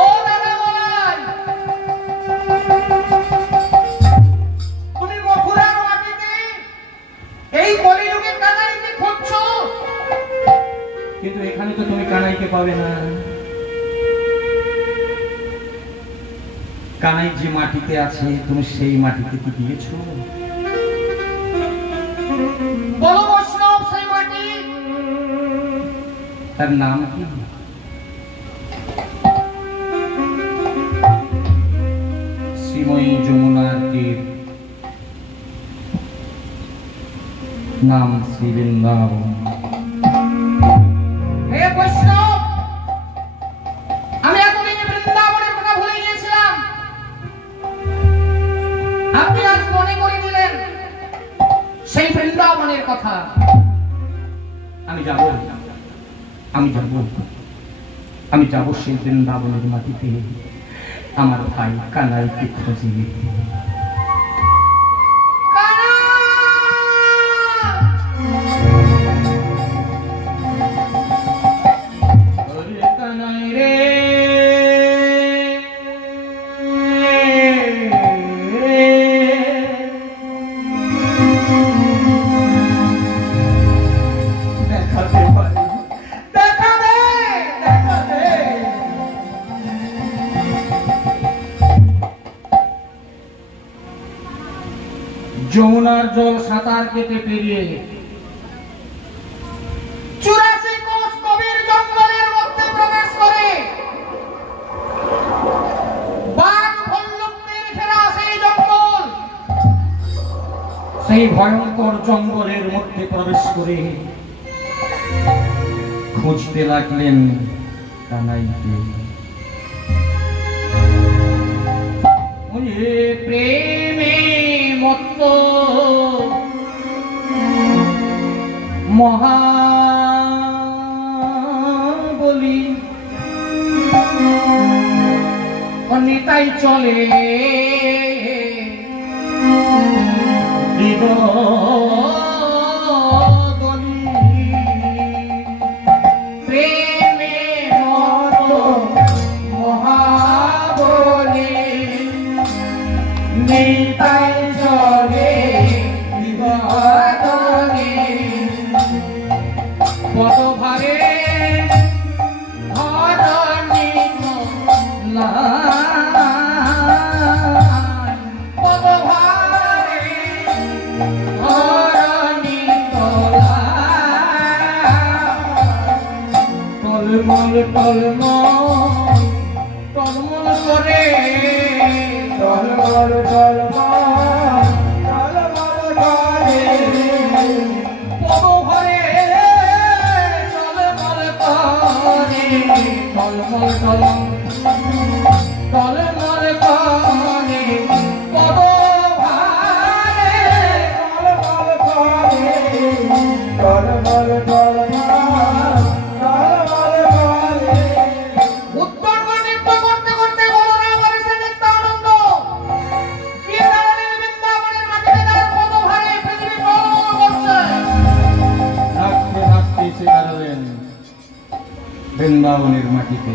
ও দাদা বলাই, তুমি মথুরার মাটিতে এই কলিযুগে কানাইকে খুঁজছো? কিন্তু এখানে তো তুমি কানাইকে পাবে না। কানাই যে মাটিতে আছে তুমি সেই মাটিতে কি দিয়েছো? বলো বৈষ্ণব, সেই মাটি তার নাম কি? শ্রীময়ী যমুনার তীর, নাম শ্রী বৃন্দাবন। হে বৈষ্ণব, আমি এতদিন বৃন্দাবনের কথা ভুলে গিয়েছিলাম। আপনি আজ মনে করে দিলেন সেই বৃন্দাবনের কথা। আমি যাব, আমি যাব, আমি যাব সেই বৃন্দাবনের মাটিতে আমার ভাই কানাইকে খুঁজে। কানাই! যমুনার জল সাঁতার কেটে পেরিয়ে 84 কোষ গভীর জঙ্গলের মধ্যে প্রবেশ করে বাঘ ভাল্লুকের ঘেরা সেই জঙ্গল, সেই ভয়ঙ্কর জঙ্গলের মধ্যে প্রবেশ করে খুঁজতে লাগলেন কানাইকে। প্রেমে মত্ত মহাবলী অনিতাই চলে প্রেমে মত্ত মহাবলী নিতাই চলে পদভারে ধরণী পদভারে ধরণী টলমল টলমল টলমল করে টলমল টলমল টলমল করে পদভারে টলমল করে টলমল টলমল টলমল করে পদভারে টলমল করে টলমল টলমল বৃন্দাবনের মাটিতে।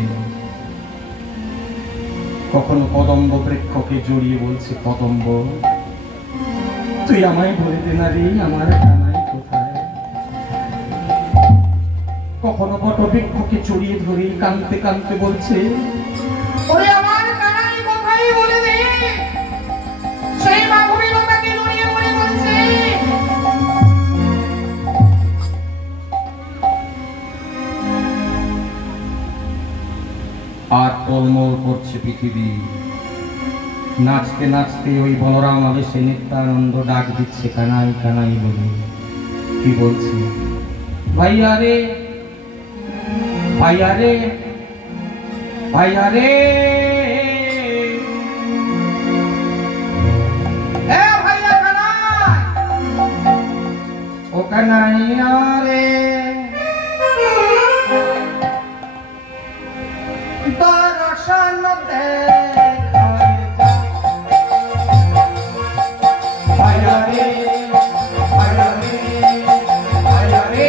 কখনো কদম্ব বৃক্ষকে জড়িয়ে বলছে, কদম্ব তুই আমায় বলে দে না রে আমার কানাই কোথায়। কখনো বট বৃক্ষকে জড়িয়ে ধরে কাঁদতে কাঁদতে বলছে, ওরে আমার কানাই কোথায় বলে দে। সেই মাধবী লতাকে জড়িয়ে ধরে বলছে, আর টলমল করছে পৃথিবী। নাচতে নাচতে ওই বলরাম আবেশে নিত্যানন্দ ডাক দিচ্ছে কানাই কানাই বলে। কি বলছে, ভাইয়া রে ভাইয়া রে ভাইয়া রে ভাইয়া কানাই, ও কানাইয়া রে দর্শন দে ভাইয়া রে ভাইয়া রে ভাইয়া রে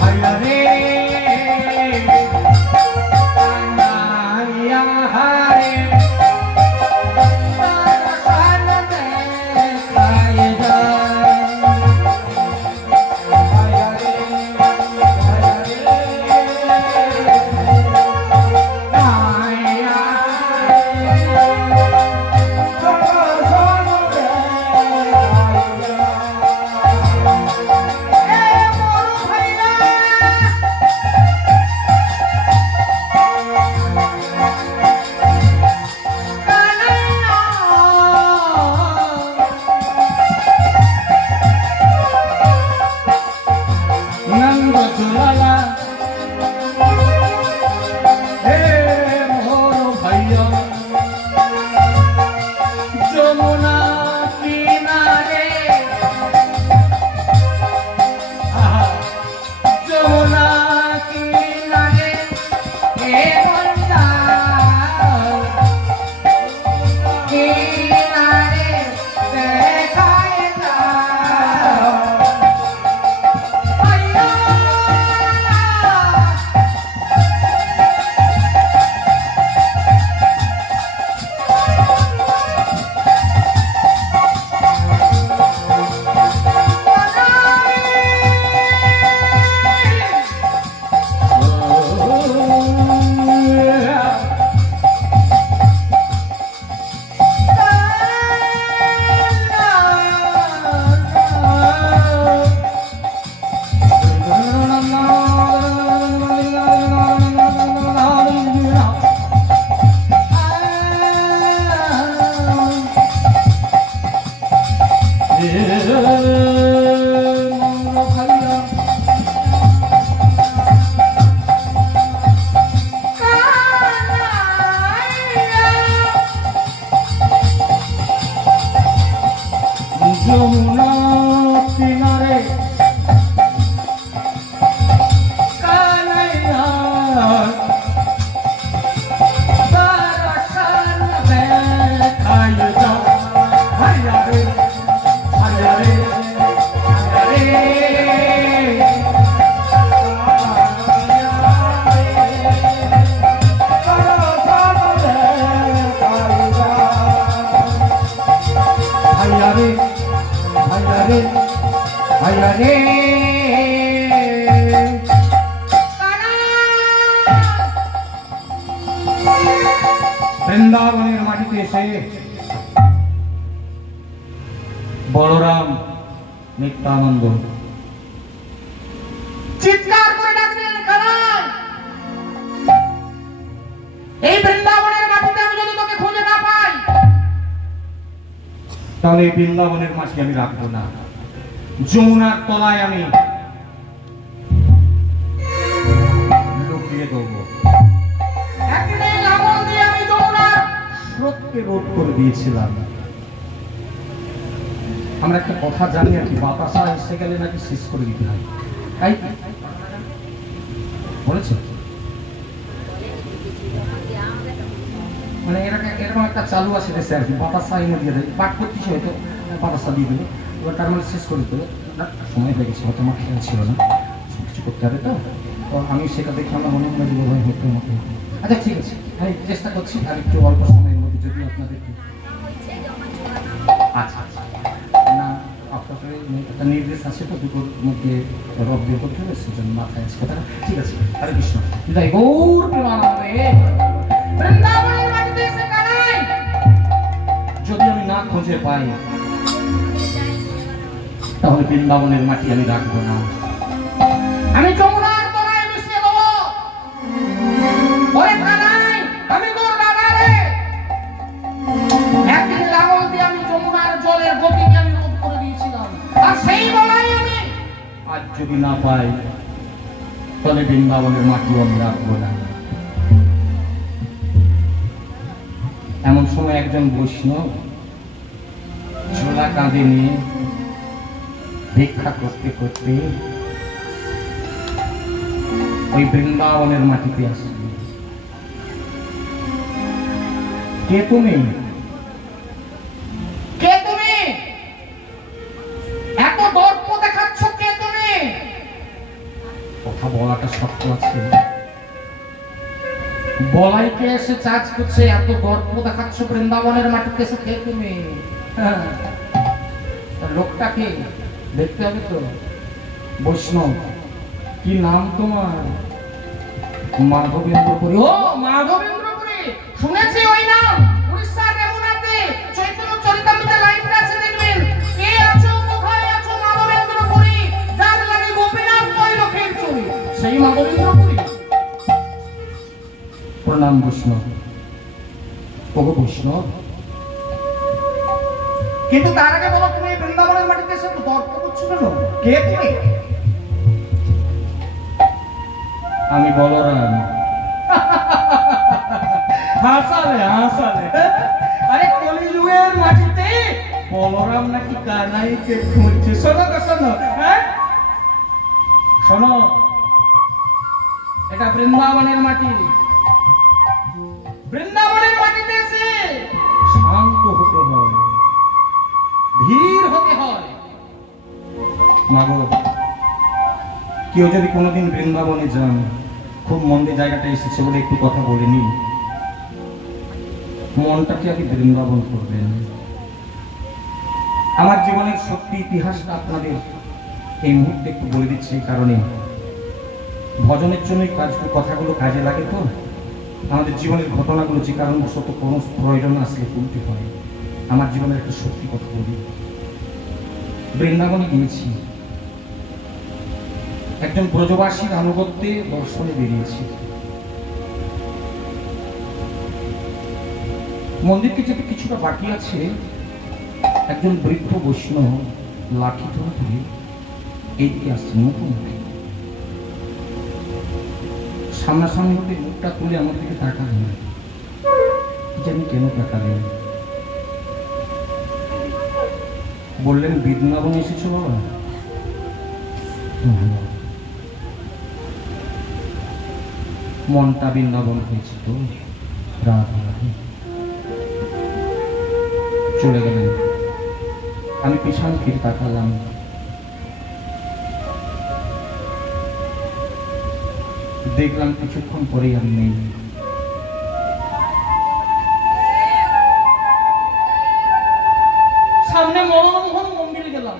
ভাইয়া রে বৃন্দাবনের মাটিতে এসে বলরাম নিত্যানন্দ চিৎকার করে ডাকলেন, কানাই, এই বৃন্দাবনের মাটিতে আমি যদি তোকে খুঁজে না পাই, তাহলে এই বৃন্দাবনের মাটি আমি রাখবো না। যমুনার তলায় আমি লুকিয়ে দেবো। একদিন লাঙল দিয়ে আমি যমুনার স্রোতকে রোধ করে দিয়েছিলাম। আমরা একটা কথা জানি আর কি, বাতাসা এসে গেলে নাকি শেষ করে দিতে হয়, তাই বলেছে। মানে এরকম একটা চালু আছে দেশে আর কি, বাতাসা এনে দিয়ে দেয়, পাঠ করতেছি হয়তো বাতাসা দিয়ে দেবে, এবার তার মানে শেষ করে দিতে হবে। সময় হয়ে গেছে, হয়তো আমার খেয়াল ছিল না, কিছু করতে হবে। তো আমি সেটা দেখে আমার মনে হয় যে বোধহয় হতে মতো। আচ্ছা ঠিক আছে, আমি চেষ্টা করছি আর একটু অল্প সময়ের মধ্যে যদি আপনাদের। আচ্ছা আচ্ছা, না আপনাদের একটা নির্দেশ আছে তো, দুটোর মধ্যে রব বের করতে হবে, সেজন্য মাথায় আছে কথাটা। ঠিক আছে, হরে কৃষ্ণ। জয় গৌর প্রেমানন্দে। বৃন্দাবনের মাটিতে এসে কানাই, যদি আমি না খুঁজে পাই তাহলে বৃন্দাবনের মাটি আমি রাখবো না। আমি যমুনার তলায় মিশিয়ে দেবো। ওরে কানাই, আমি তোর দাদা রে। একদিন লাঙল দিয়ে আমি যমুনার জলের গতিকে আমি রোধ করে দিয়েছিলাম, আর সেই বলাই আমি আজ যদি না পাই তাহলে বৃন্দাবনের মাটিও আমি রাখবো না। এমন সময় একজন বৈষ্ণব ঝোলা কাঁধে নিয়ে ভিক্ষা করতে করতে ওই বৃন্দাবনের মাটিতে আসবে। কে তুমি? কে তুমি? এত দর্প দেখাচ্ছ, কে তুমি? কথা বলাটা শক্ত আছে, বলাইকে এসে চার্জ করছে, এত গর্ব দেখাচ্ছ বৃন্দাবনের মাটিতে এসে, কে তুমি? হ্যাঁ, লোকটাকে দেখতে হবে তো। বৈষ্ণব, কি নাম তোমার? মাধবেন্দ্রপুরী। ও মাধবেন্দ্রপুরী, শুনেছি ওই নাম। উড়িষ্যার যমুনাতে চৈতন্য চরিতামৃতে লাইনটা আছে, দেখবেন। কে আছো, কোথায় আছো মাধবেন্দ্রপুরী, যার লাগে গোপীনাথ কয় লোকের চুরি, সেই মাধবেন্দ্রপুরী। প্রণাম বৈষ্ণব। ওগো বৈষ্ণব, কিন্তু তার আগে বলো, তুমি এই বৃন্দাবনের মাটিতে এসে দর্প করছো কেন? কে তুমি? আমি বলরাম। হাসালে হাসালে, আরে কলিযুগের মাটিতে বলরাম নাকি কানাইকে খুঁজছে। শোনো তো শোনো, হ্যাঁ শোনো, এটা বৃন্দাবনের মাটি। বৃন্দাবনের মাটিতে এসে শান্ত হতে হয়, ধীর হতে হয়। মাগো, কেউ যদি কোনোদিন বৃন্দাবনে যান, খুব মন্দির জায়গাটা এসেছে বলে একটু কথা বলে নি, মনটাকে আপনি বৃন্দাবন করবেন। আমার জীবনের সত্যি ইতিহাসটা আপনাদের এই মুহূর্তে একটু বলে দিচ্ছি, এই কারণে ভজনের জন্যই কথাগুলো কাজে লাগে। তো আমাদের জীবনের ঘটনাগুলো যে কারণবশত কোনো প্রয়োজন আসলে বলতে হয়। আমার জীবনের একটা সত্যি কথা বলি। বৃন্দাবনে গিয়েছি, একজন ব্রজবাসীর আনুগত্যে দর্শনে বেরিয়েছি। মন্দিরকে যেতে কিছুটা বাকি আছে, একজন বৃদ্ধ বৈষ্ণব লাঠি ধরে এইদিকে আসছে, নতুন সামনাসামনি হতে মুখটা তুলে আমার দিকে তাকালেন। জানি কেন তাকালেন, বললেন বৃন্দাবনে এসেছো বাবা? মনটা বৃন্দাবন হয়েছে তো, রাধে রাধে। চলে গেলেন। আমি পিছন ফিরে তাকালাম, দেখলাম কিছুক্ষণ পরেই আমি নেই। সামনে মদনমোহন মন্দিরে গেলাম।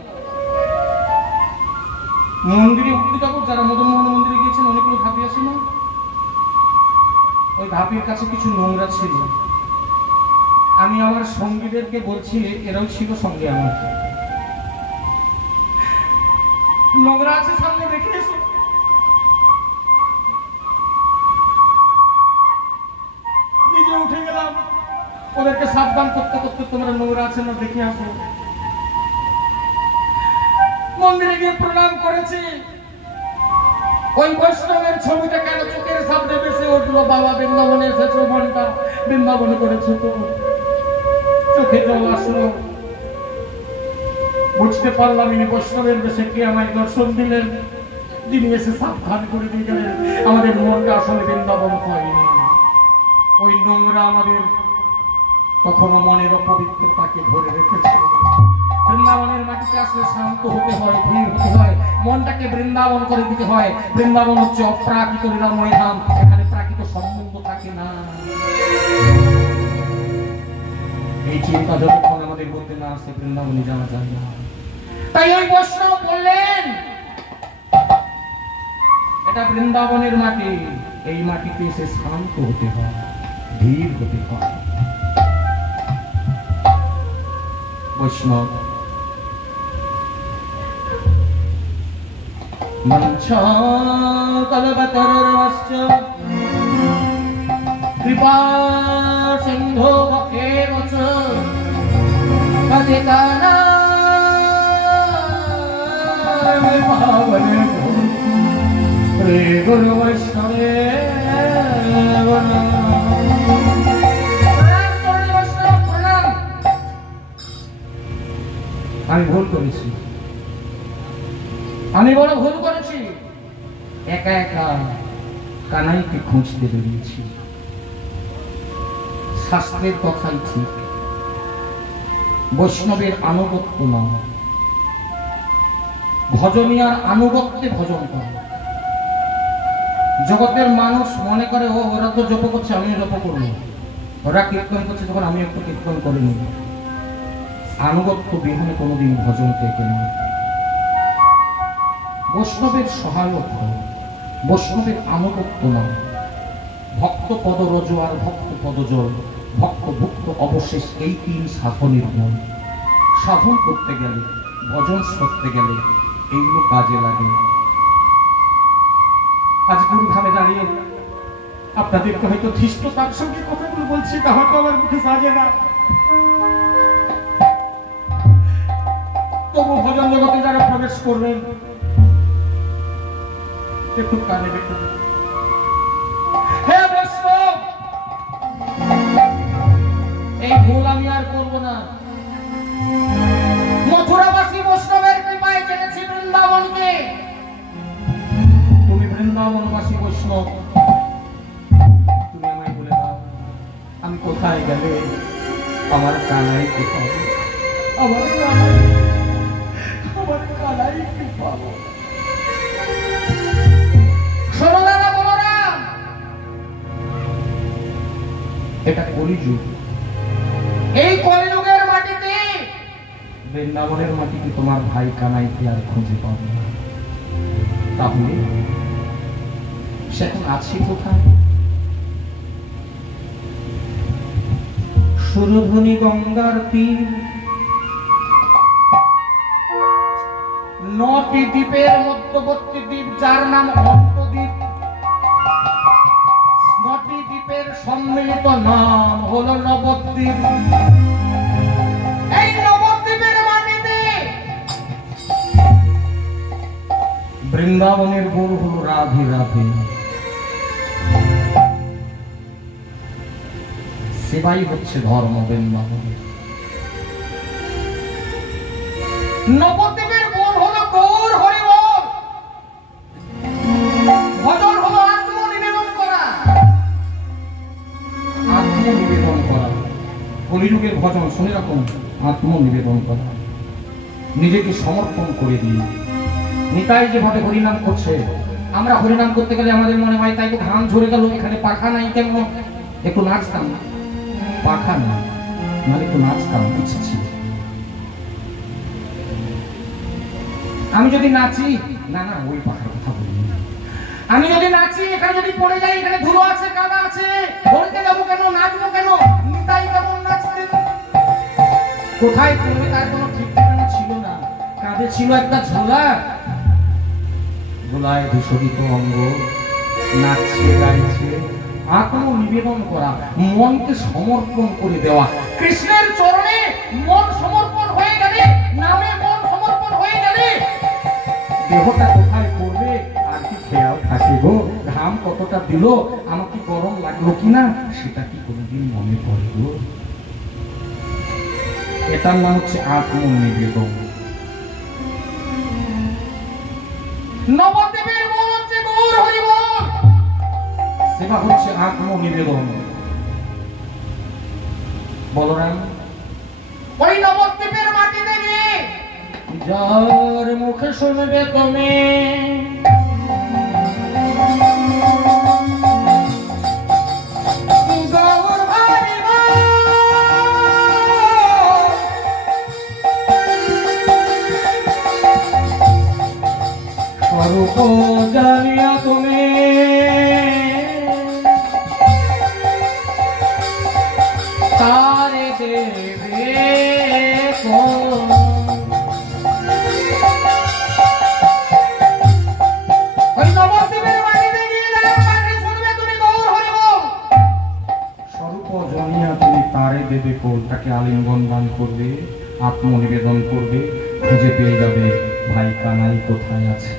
মন্দিরে উঠতে যাবো, যারা মদনমোহন মন্দিরে গিয়েছেন অনেকগুলো ধাপি আছে না, ওই ধাপির কাছে কিছু নোংরা ছিল। আমি আমার সঙ্গীদেরকে বলছি, এরাও ছিল সঙ্গে আমার, নোংরা আছে সামনে দেখে এসো। নিজে উঠে গেলাম, ওদেরকে সাবধান করতে করতে তোমরা নোংরা আছে না দেখে আসো। মন্দিরে গিয়ে প্রণাম করেছি। ওই বৈষ্ণবের ছবিটা কেন চোখের সামনে বেশি উঠলো? বাবা বৃন্দাবনে এসেছো, মনটা বৃন্দাবনে করেছো, তো চোখে জল আসলো। বুঝতে পারলাম ইনি বৈষ্ণবের বেশে কে আমায় দর্শন দিলেন, যিনি এসে সাবধান করে দিয়ে গেলেন। আমাদের মনটা আসলে বৃন্দাবন হয়নি। ওই নোংরা আমাদের কখনো মনের অপবিত্রতাকে ধরে রেখেছে। বৃন্দাবনের মাটিতে আসলে শান্ত হতে হয়, ধীর হতে হয়, মনটাকে বৃন্দাবন করে দিতে হয়। বৃন্দাবন হচ্ছে অপ্রাকৃত নিরাময় ধাম, এখানে প্রাকৃত সম্বন্ধ থাকে না। এই চিন্তা যতক্ষণ আমাদের মধ্যে না আসে বৃন্দাবনে যাওয়া যায় না। তাই ওই বৈষ্ণব বললেন এটা বৃন্দাবনের মাটি, এই মাটিতে এসে শান্ত হতে হয়, ধীর হতে হয়। বৈষ্ণব মঞ্চা কলবতরশ্চ কৃপা সিন্ধু বক্ষেব চ পতিতানাং পাবনেভ্যো শ্রী গুরু বৈষ্ণবেভ্যো নমঃ। আমি ভুল করেছি, আমি বড় ভুল করেছি। একা একা কানাইকে খুঁজতে বেরিয়েছি। শাস্ত্রের কথাই ঠিক, বৈষ্ণবের আনুগত্য নয়, ভজনিয়ার আনুগত্যে ভজন করে। জগতের মানুষ মনে করে ও ওরা তো জপ করছে, আমিও জপ করবো, ওরা কীর্তন করছে তখন আমি একটু কীর্তন করিনি। আনুগত্য বিহনে কোনোদিন ভজন পেতে নেই। বৈষ্ণবের সহায়ক হয়, বৈষ্ণবের আনুগত্য নয়। ভক্ত পদ রজ আর ভক্ত পদ জল, ভক্ত ভুক্ত অবশেষ, এই তিন সাধনের মন। সাধন করতে গেলে, ভজন করতে গেলে এইগুলো কাজে লাগে। আজ গুরুধামে দাঁড়িয়ে আপনাদেরকে হয়তো ধৃষ্টতার সঙ্গে কথাগুলো বলছি, হয়তো আমার মুখে সাজে না, তবু ভজন জগতে যারা প্রবেশ করবেন একটু কানে দেখুন। হে বৈষ্ণব, এই ভুল আমি আর করবো না। মথুরাবাসী বৈষ্ণবের কৃপায় জেনেছি বৃন্দাবনকে। তুমি বৃন্দাবনবাসী বৈষ্ণব, তুমি আমায় বলে দাও আমি কোথায় গেলে আমার কানাই কে পাবো, আমার কানাই কে পাবো। সরদারা বলরাম, এটা কলিযুগ। এই কলিযুগের মাটিতে, বৃন্দাবনের মাটিতে তোমার ভাই কানাইকে আর খুঁজে পাবে না। তাহলে সে এখন আছে কোথায়? সুরধুনি গঙ্গার তীর, 9টি দ্বীপের মধ্যবর্তী দ্বীপ যার নাম অন্তদ্বীপ। 9টি দ্বীপের সম্মিলিত নাম হলো নবদ্বীপ। এই নবদ্বীপের মাটিতে বৃন্দাবনের গুরু হলো রাধে রাধে। সেবাই হচ্ছে ধর্ম বৃন্দাবনের। নবদ্বীপের গুণ হলো গৌর হরি বল, ভজন হলো আত্মনিবেদন করা। আত্মনিবেদন করা কলিযুগের ভজন, শুনে রাখুন, আত্মনিবেদন করা, নিজেকে সমর্পণ করে দিয়ে। নিতাই যেভাবে হরিনাম করছে, আমরা হরিনাম করতে গেলে আমাদের মনে হয় তাই তো ঘাম ঝরে গেল, এখানে পাখা নাই কেন, একটু নাচতাম না। পাখা না, মানে একটু নাচতাম, ইচ্ছে ছিল। আমি যদি নাচি, না না ওই পাখার কথা বলি, আমি যদি নাচি, এখানে যদি পড়ে যাই, এখানে ধুলো আছে, কাদা আছে, বলতে যাবো কেন, নাচবো কেন? নিতাই কেমন নাচতে কোথায় পড়বে তার কোনো ঠিক ঠিকানা ছিল না। কাঁধে ছিল একটা ঝোলা, গোলায় ধূসরিত অঙ্গ, নাচছে গাইছে, আত্ম নিবেদন করা, মনকে সমর্পণ করে দেওয়া। কৃষ্ণের চরণে মন সমর্পণ হয়ে গেলে, নামে মন সমর্পণ হয়ে গেলে দেহটা কোথায় পড়বে আর কি খেয়াল থাকে গো? ঘাম কতটা দিল, আমাকে গরম লাগলো কিনা সেটা কি কোনোদিন মনে পড়ে গো? এটার নাম হচ্ছে আত্মনিবেদন। নবদ্বীপের মন হচ্ছে গৌর হরিবল, সেটা হচ্ছে আত্মনিবেদন। বলরাম ওই নবদ্বীপের মাটিতে গিয়ে যার মুখে শুনবে তুমি গৌর হরিবল, স্বরূপ জানিয়া তুমি তারে দেবে কোন। ওই নবদ্বীপের মাটিতে গিয়ে যার মুখে শুনবে তুমি গৌর হরিবল, স্বরূপ জানিয়া তুমি তারে দেবে কোল, তাকে আলিঙ্গন দান করবে, আত্মনিবেদন করবে, খুঁজে পেয়ে যাবে ভাই কানাই কোথায় আছে।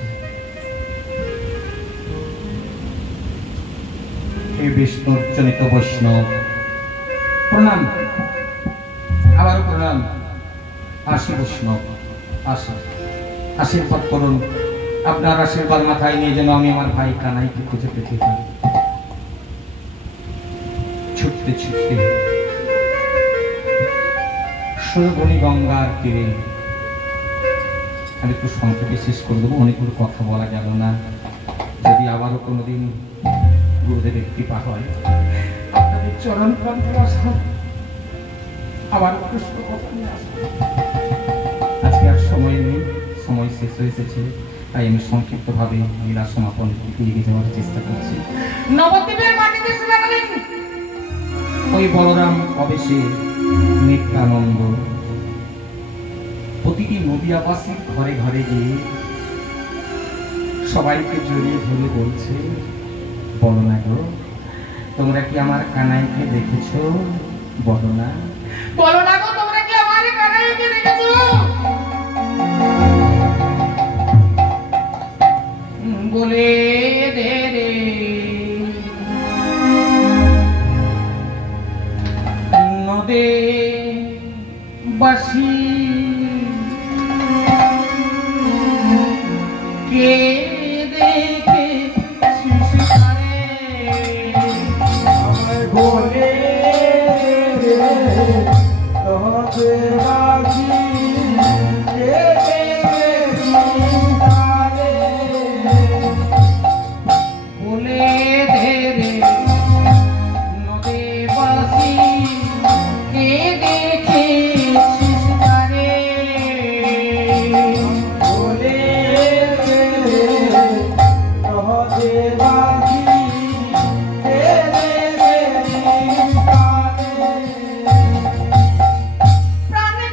হে বিষ্ণুর চরিত বৈষ্ণব, প্রণাম, আবার প্রণাম। আসি বৈষ্ণব, আসি, আশীর্বাদ করুন। আপনার আশীর্বাদ মাথায় নিয়ে যেন আমি আমার ভাই কানাইকে খুঁজে পেতে পারি। ছুটতে ছুটতে সুরভণী গঙ্গার তীরে, আমি একটু সংক্ষেপে শেষ করে দেবো, অনেকগুলো কথা বলা গেল না। যদি আবারও কোনোদিন গুরুদেবের কৃপা হয়, আপনাদের চরণ প্রান্তে আসা, আবার কৃষ্ণ কথা নিয়ে আসবো। আজকে আর সময় নেই, সময় শেষ হয়ে এসেছে, তাই আমি সংক্ষিপ্তভাবে লীলা সমাপন করতে এগিয়ে যাওয়ার চেষ্টা করছি। নবদ্বীপের মাটিতে শোনালেন ওই বলরাম অবেশে নিত্যানন্দ প্রতিটি নদিয়াবাসীর ঘরে ঘরে গিয়ে সবাইকে জড়িয়ে ধরে বলছে, বলো না গো, তোমরা কি আমার কানাইকে দেখেছো? বলো না, বলো না গো, তোমরা কি আমার কানাইকে দেখেছো? বলে দে রে নদে বাসি কে দেখে শিশিরে বলে তোকে বাসি কে দেখে শিশিরে বলে দে রে নদে বাসি কে দেখে শিশিরে বলে দে নদে বাসি কে দেখে শিশিরে প্রাণে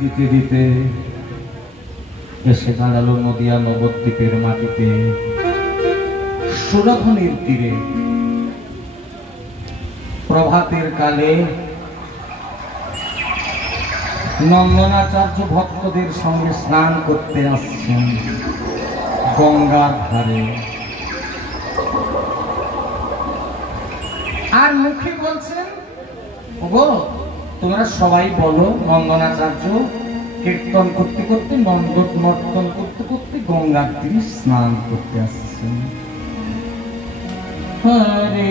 দিতে দিতে এসে দাঁড়ালো নদিয়া নবদ্বীপের মাটিতে সুরধনির তীরে প্রভাতের কালে নন্দনাচার্য ভক্তদের সঙ্গে স্নান করতে আসছেন গঙ্গার ধারে। আর মুখে বলছেন, ওগো তোমরা সবাই বলো নন্দনাচার্য কীর্তন করতে করতে নর্তন করতে করতে গঙ্গার তীরে স্নান করতে আসছেন। হরে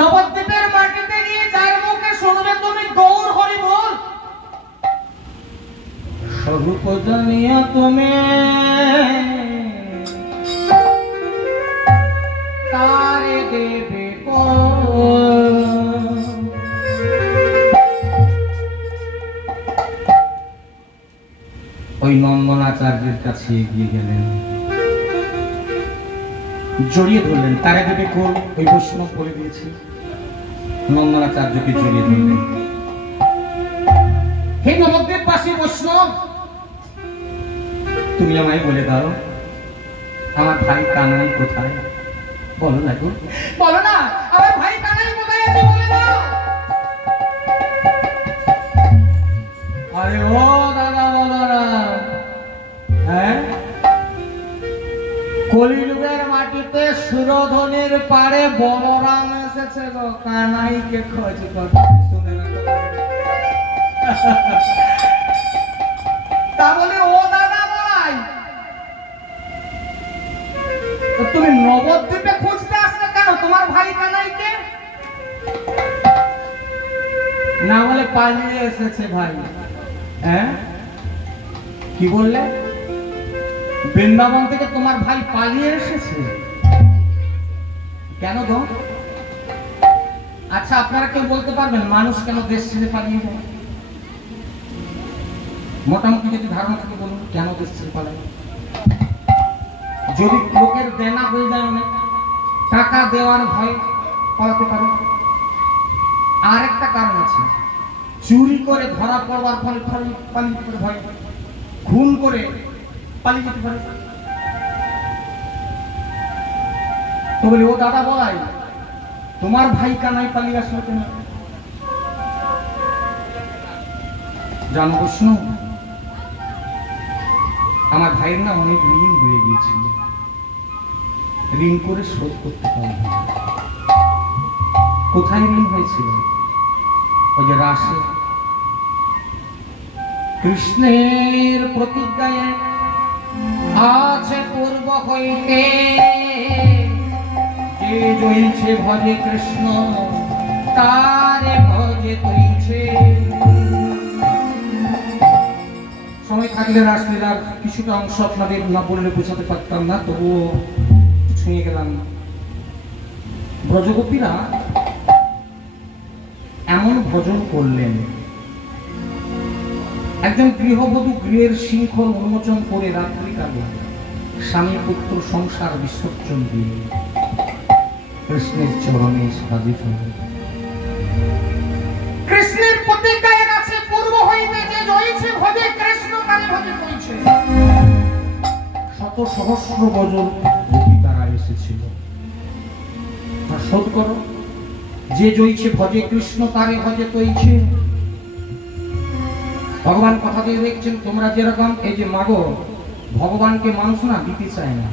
নবদ্বীপের মাটিতে গিয়ে যার মুখে শুনবে তুমি গৌর হরি বল, স্বরূপ জানিয়া তুমি তারে দেবে ওই নন্দনাচার্যের কাছে এগিয়ে গেলেন, জড়িয়ে ধরলেন। তারে দেবে কোল ওই বৈষ্ণব বলে দিয়েছে, নন্দনাচার্যকে জড়িয়ে ধরলেন। হে নবদ্বীপবাসী বৈষ্ণব, তুমি আমায় বলে দাও আমার ভাই কানাই কোথায়? বলো না গো, বলো না আমার ভাই কানাই কোথায় আছে, বলে দাও। আরে ও দাদা বলো না, হ্যাঁ কলিযুগের মাটিতে সুরধনির পারে বন বলরাম এসেছে গো কানাইকে খোঁজ করতে। শুনে না তো? তা বলে ও দাদা ভাই, তো তুমি নবদ্বীপে খুঁজতে আসলে কেন তোমার ভাই কানাইকে? না বলে পালিয়ে এসেছে ভাই। হ্যাঁ কি বললে? বৃন্দাবন থেকে তোমার ভাই পালিয়ে এসেছে কেন গো? আচ্ছা আপনারা কেউ বলতে পারবেন মানুষ কেন দেশ ছেড়ে পালিয়ে যায়? মোটামুটি যদি ধারণা থাকে বলুন কেন দেশ ছেড়ে পালায়? যদি লোকের দেনা হয়ে যায়, অনেক টাকা দেওয়ার ভয় পালাতে পারে। আর একটা কারণ আছে, চুরি করে ধরা পড়বার ফলে পালিয়ে যেতে ভয়, খুন করে পালিয়ে যেতে পারে। তো বলি ও দাদা বলাই, তোমার ভাই কানাই পালিয়ে আসলো কেন? জানো প্রশ্ন, আমার ভাইয়ের না অনেক ঋণ হয়ে গিয়েছিল, ঋণ করে শোধ করতে পারবে। কোথায় ঋণ হয়েছিল? ওই যে রাশে কৃষ্ণের প্রতিজ্ঞায় আছে পূর্ব হইতে, যে জয়ছে ভজে কৃষ্ণ তারে ভজে তৈছে। সময় থাকলে রাসলীলার কিছুটা অংশ আপনাদের না বললে বোঝাতে পারতাম না, তবুও ছুঁয়ে গেলাম। ব্রজগোপীরা এমন ভজন করলেন, একজন গৃহবধূ গৃহের শৃঙ্খল উন্মোচন করে রাত্রিকালে স্বামী পুত্র সংসার বিসর্জন দিয়ে কৃষ্ণের চরণে হাজির হল। কৃষ্ণের প্রতিজ্ঞায় আছে পূর্ব হইতে, যে জয়ছে ভজে কৃষ্ণ তারে ভজে কইছে। শত সহস্র বছর গোপী তারা এসেছিল, শোধ করো, যে জয়ছে ভজে কৃষ্ণ তারে ভজে কইছে। ভগবান কথা দিয়ে দেখছেন, তোমরা যেরকম এই যে মাগো ভগবানকে মানুষ না দিতে চায় না।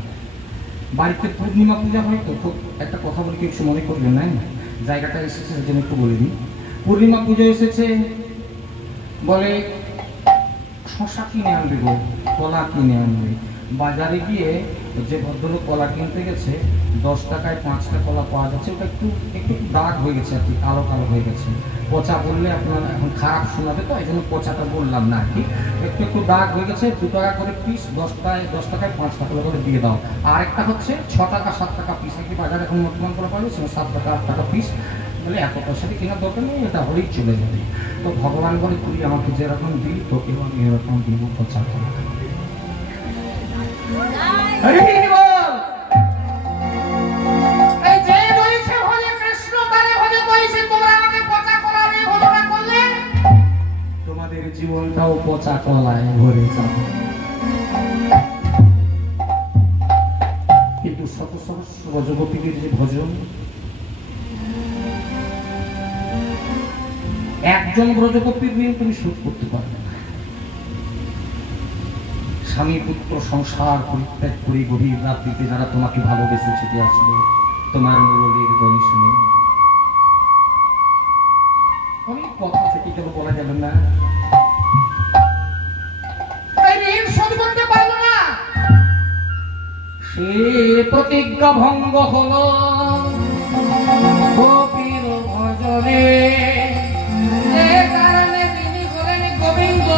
বাড়িতে পূর্ণিমা পূজা হয় তো, খুব একটা কথা বলে কিছু মনে করবেন না, জায়গাটা এসেছে সেজন্য একটু বলে দিই। পূর্ণিমা পুজো এসেছে বলে শশা কিনে আনবে গো, কলা কিনে আনবে। বাজারে গিয়ে যে ভদ্রলোক কলা কিনতে গেছে, 10 টাকায় 5টা কলা পাওয়া যাচ্ছে, ওটা একটু একটু দাগ হয়ে গেছে আর কি, কালো কালো হয়ে গেছে। পচা বললে আপনার এখন খারাপ শোনাবে, তো এই জন্য পচাটা বললাম না আর কি। একটু একটু দাগ হয়ে গেছে, 2 টাকা করে পিস, 10 টাকায় 5টা করে দিয়ে দাও। আর একটা হচ্ছে 6 টাকা 7 টাকা পিস, কি বাজারে এখন বর্তমান করে পাবে 7 টাকা 8 টাকা পিস, বলে এত পয়সাতে কেনার দরকার নেই, এটা হলেই চলে যাবে। তো ভগবান বলে তুই আমাকে যেরকম দিই তোকেও আমি এরকম দিব, পচা কলা। তোমাদের জীবনটাও পচা কলায় ভরে যাবে। কিন্তু শত সহস্র ব্রজগোপীদের যে ভজন, একজন ব্রজগোপীর ঋণ তুমি শোধ করতে পারবে না। স্বামী পুত্র সংসার পরিত্যাগ করে গভীর রাত্রিতে যারা তোমাকে ভালোবেসে ছুটে আসলো তোমার মুরলীর ধ্বনি শুনে, অনেক কথা থেকে কেন বলা যাবে না, ঋণ শোধ করতে পারলো না। সে প্রতিজ্ঞা ভঙ্গ হলো গোপীর ভজনে, যে কারণে তিনি হলেন গোবিন্দ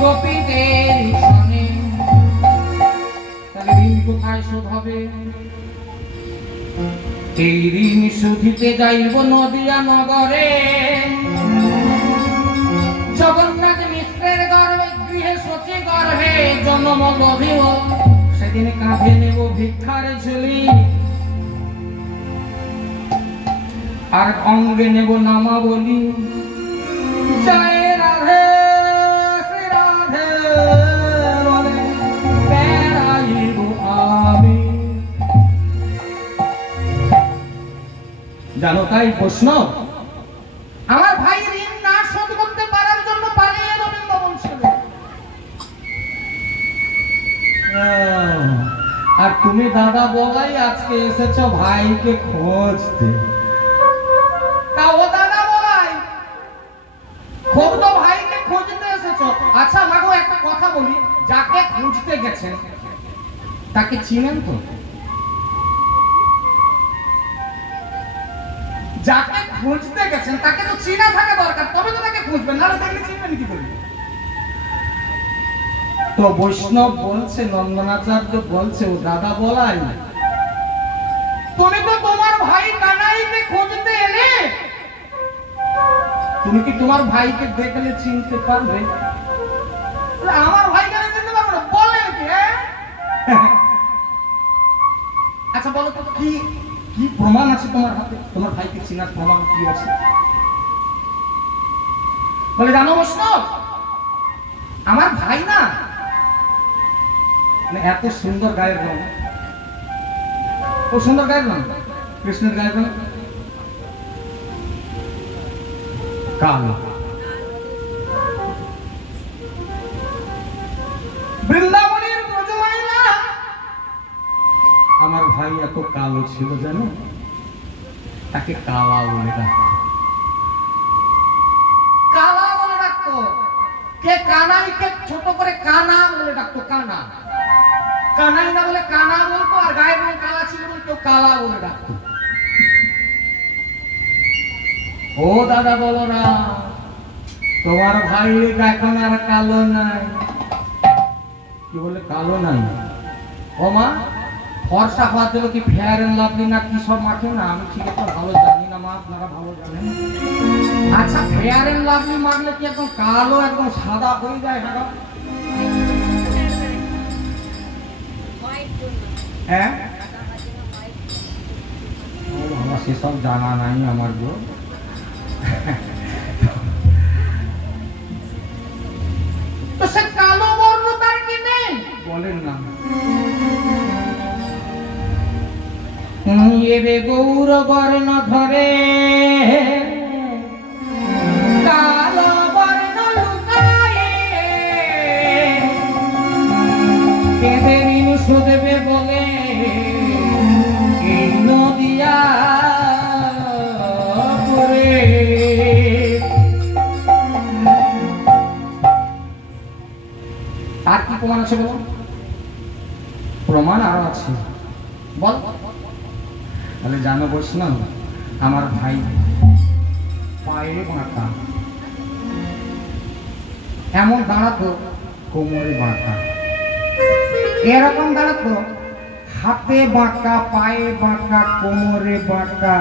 গোপীদের সনে। তাহলে ঋণ কোথায় শোধ হবে? এই ঋণ শুধিতে যাইব নদিয়া নগরে, জগন্নাথ মিশ্রের গর্ভে গৃহে সচি গর্ভে জন্ম লভিব, সেদিন কাঁধে নেব ভিক্ষার ঝুলি, আর অঙ্গে নেব নামা বলি, জয় রাধে শ্রী রাধে বলে বেড়াইব আমি। জানো তাই প্রশ্ন, আমার ভাই ঋণ না শোধ করতে পারার জন্য পালিয়ে এলো বৃন্দাবন ছেড়ে। আর তুমি দাদা বলাই আজকে এসেছো ভাইকে খুঁজতে। তা ও দাদা বলাই খুব তো ভাইকে খুঁজতে এসেছো। আচ্ছা মাগো একটা কথা বলি, যাকে খুঁজতে গেছেন তাকে চিনেন তো? যাকে খুঁজতে গেছেন তাকে তো চিনা থাকা দরকার, তবে তো তাকে খুঁজবেন, নাহলে তাকে চিনবেন কি করে? তো বৈষ্ণব বলছে, নন্দনাচার্য বলছে ও দাদা বলাই। তুমি তো তোমার ভাই কানাইকে খুঁজতে এলে, তুমি কি তোমার ভাইকে দেখলে চিনতে পারবে? আমার ভাই কানাই চিনতে পারবে না বলে কি? আচ্ছা বলো তো কি কি প্রমাণ আছে তোমার হাতে? তোমার ভাইকে চিনার প্রমাণ কি আছে? বলে জানো বৈষ্ণব, আমার ভাই না এত সুন্দর গায়ের রং, ও সুন্দর গায়ের রং, কৃষ্ণের গায়ের রং কালো। বৃন্দাবনের ব্রজমাইলা আমার ভাই এত কালো ছিল জানো, তাকে কালা বলে ডাকতো। কালা বলে ডাকতো। কে কানাইকে ছোট করে কানা বলে ডাকতো। কানা, কানাই না বলে কানা বলতো, আর গায়ের রং কালা ছিল বলে কেউ কালা বলে ডাকতো। ও দাদা বলো না, তোমার ভাই এখন আর কালো নাই। কি বলে কালো নাই? ও মা, ফর্সা হওয়ার জন্য কি ফেয়ার এন্ড লাভলি না কি সব মাখে না? আমি ঠিক একটা ভালো জানি না মা, আপনারা ভালো জানেন। আচ্ছা ফেয়ার এন্ড লাভলি মাখলে কি একদম কালো একদম সাদা হয়ে যায়? হ্যাঁ, আমার সেসব জানা নাই আমার গো। তো সে কালো বর্ণ তার কি নেই? বলেন না। এবে গৌর বর্ণ ধরে কালো বর্ণ লুকায়ে, কেঁদে ঋণ শোধবে বলে এই নদিয়া পুরে। আর কি প্রমাণ আছে বলো? প্রমাণ আরো আছে, বল। তাহলে জানো বৈষ্ণব, আমার ভাই পায়ে বাঁকা, এমন দাঁড়াতো, কোমরে বাঁকা, এরকম দাঁড়াতো, হাতে বাঁকা, পায়ে বাঁকা, কোমরে বাঁকা,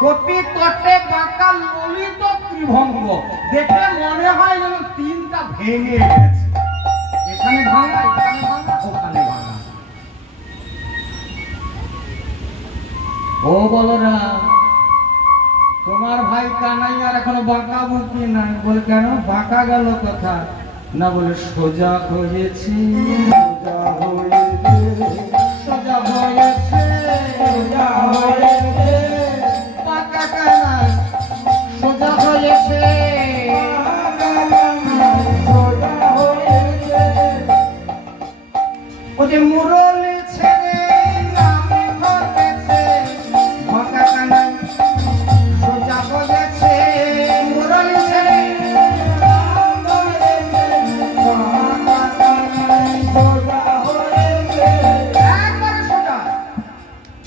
কোটি তটে বাঁকা, ললিত ত্রিভঙ্গ। দেখে মনে হয় যেন তিনটা ভেঙে গেছে, এখানে ভাঙা, এখানে ভাঙা, ওখানে ভাঙা। ও বলরা, তোমার ভাই কানাই আর এখনো বাঁকা বুকি নাই। বলে কেন বাঁকা গেল কথা? না বলে সোজা হয়েছে, সোজা হয়েছে, সোজা হয়েছে, সোজা হয়েছে, বাঁকা কানাই সোজা হয়েছে, সোজা হয়েছে। ও যে মুরলি ছেড়ে নামে ঘটেছে, বাঁকা কানাই সোজা হয়েছে, মুরলি ছেড়ে একবারে সোজা।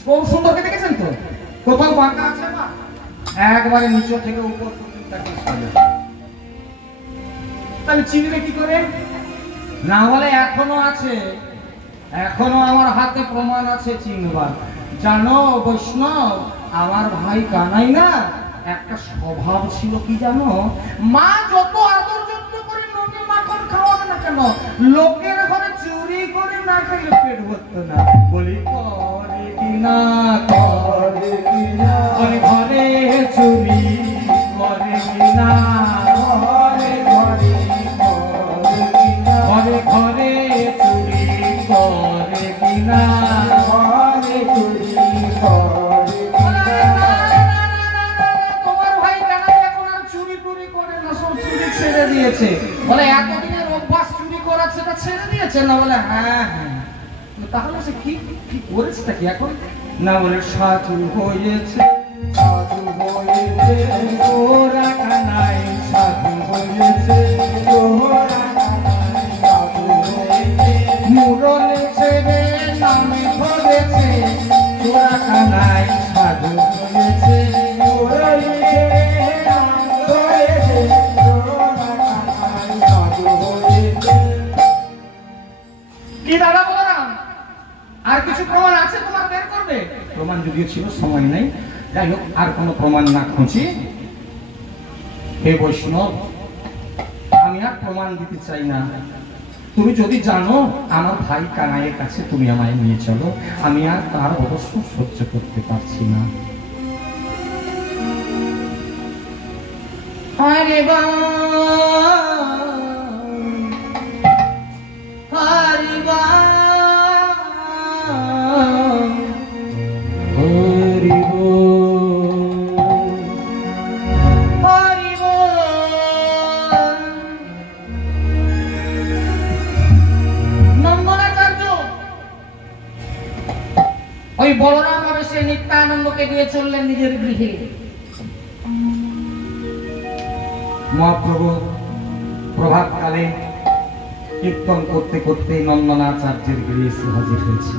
বহু সুন্দরকে দেখেছেন তো? কোথাও বাঁকা আছে না, একবারে নিচ থেকে উপর পর্যন্ত একদম সোজা। তাহলে চিনবে কি করে? না বলে এখনো আছে, এখনো আমার হাতে প্রমাণ আছে চিনবার। জানো বৈষ্ণব, আমার ভাই কানাই না একটা স্বভাব ছিল কি জানো? মা যত আদর যত্ন করে নদী মাখন খাওয়াবে না কেন, লোকের ঘরে চুরি করে না খেলে পেট ভরতো না। বলি করে কিনা, করে কিনা, ঘরে ঘরে চুরি করে কিনা, ঘরে ঘরে, ঘরে ঘরে চুরি করে কিনা, ঘরে চুরি করে কিনা। তোমার ভাই কানাই এখন আর চুরি টুরি করে না, সব চুরি ছেড়ে দিয়েছে। বলে এতদিনের অভ্যাস চুরি করার সেটা ছেড়ে দিয়েছে না? বলে হ্যাঁ হ্যাঁ। তাহলে সে কি কি করেছে কি এখন? না বলে সাধু হয়েছে, সাধু হয়েছে ওরা কানাই, সাধু হয়েছে ওরা কানাই, সাধু হয়েছে মুরলে ছেড়ে নামে ধরেছে ওরা কানাই, সাধু হয়েছে মুরলে ছেড়ে নামে ধরেছে ওরা কানাই, সাধু হয়েছে। কি দাদা বলরাম, আর কিছু প্রমাণ আছে তোমার বের করবে? প্রমাণ যদিও ছিল, সময় নেই, যাই হোক আর কোনো প্রমাণ না খুঁজি। হে বৈষ্ণব, আমি আর প্রমাণ দিতে চাই না। তুমি যদি জানো আমার ভাই কানাইয়ের কাছে তুমি আমায় নিয়ে চলো, আমি আর তার অবশ্য সহ্য করতে পারছি না। হরে বাবা, হরে বাবা, হরি বল, হরি বল। নন্দনাচার্য ওই বলরাম অবশ্যই নিত্যানন্দকে নিয়ে চললেন নিজের গৃহে। মহাপ্রভু প্রভাতকালে কীর্তন করতে করতে নন্দনাচার্যের গৃহে এসে হাজির হয়েছে।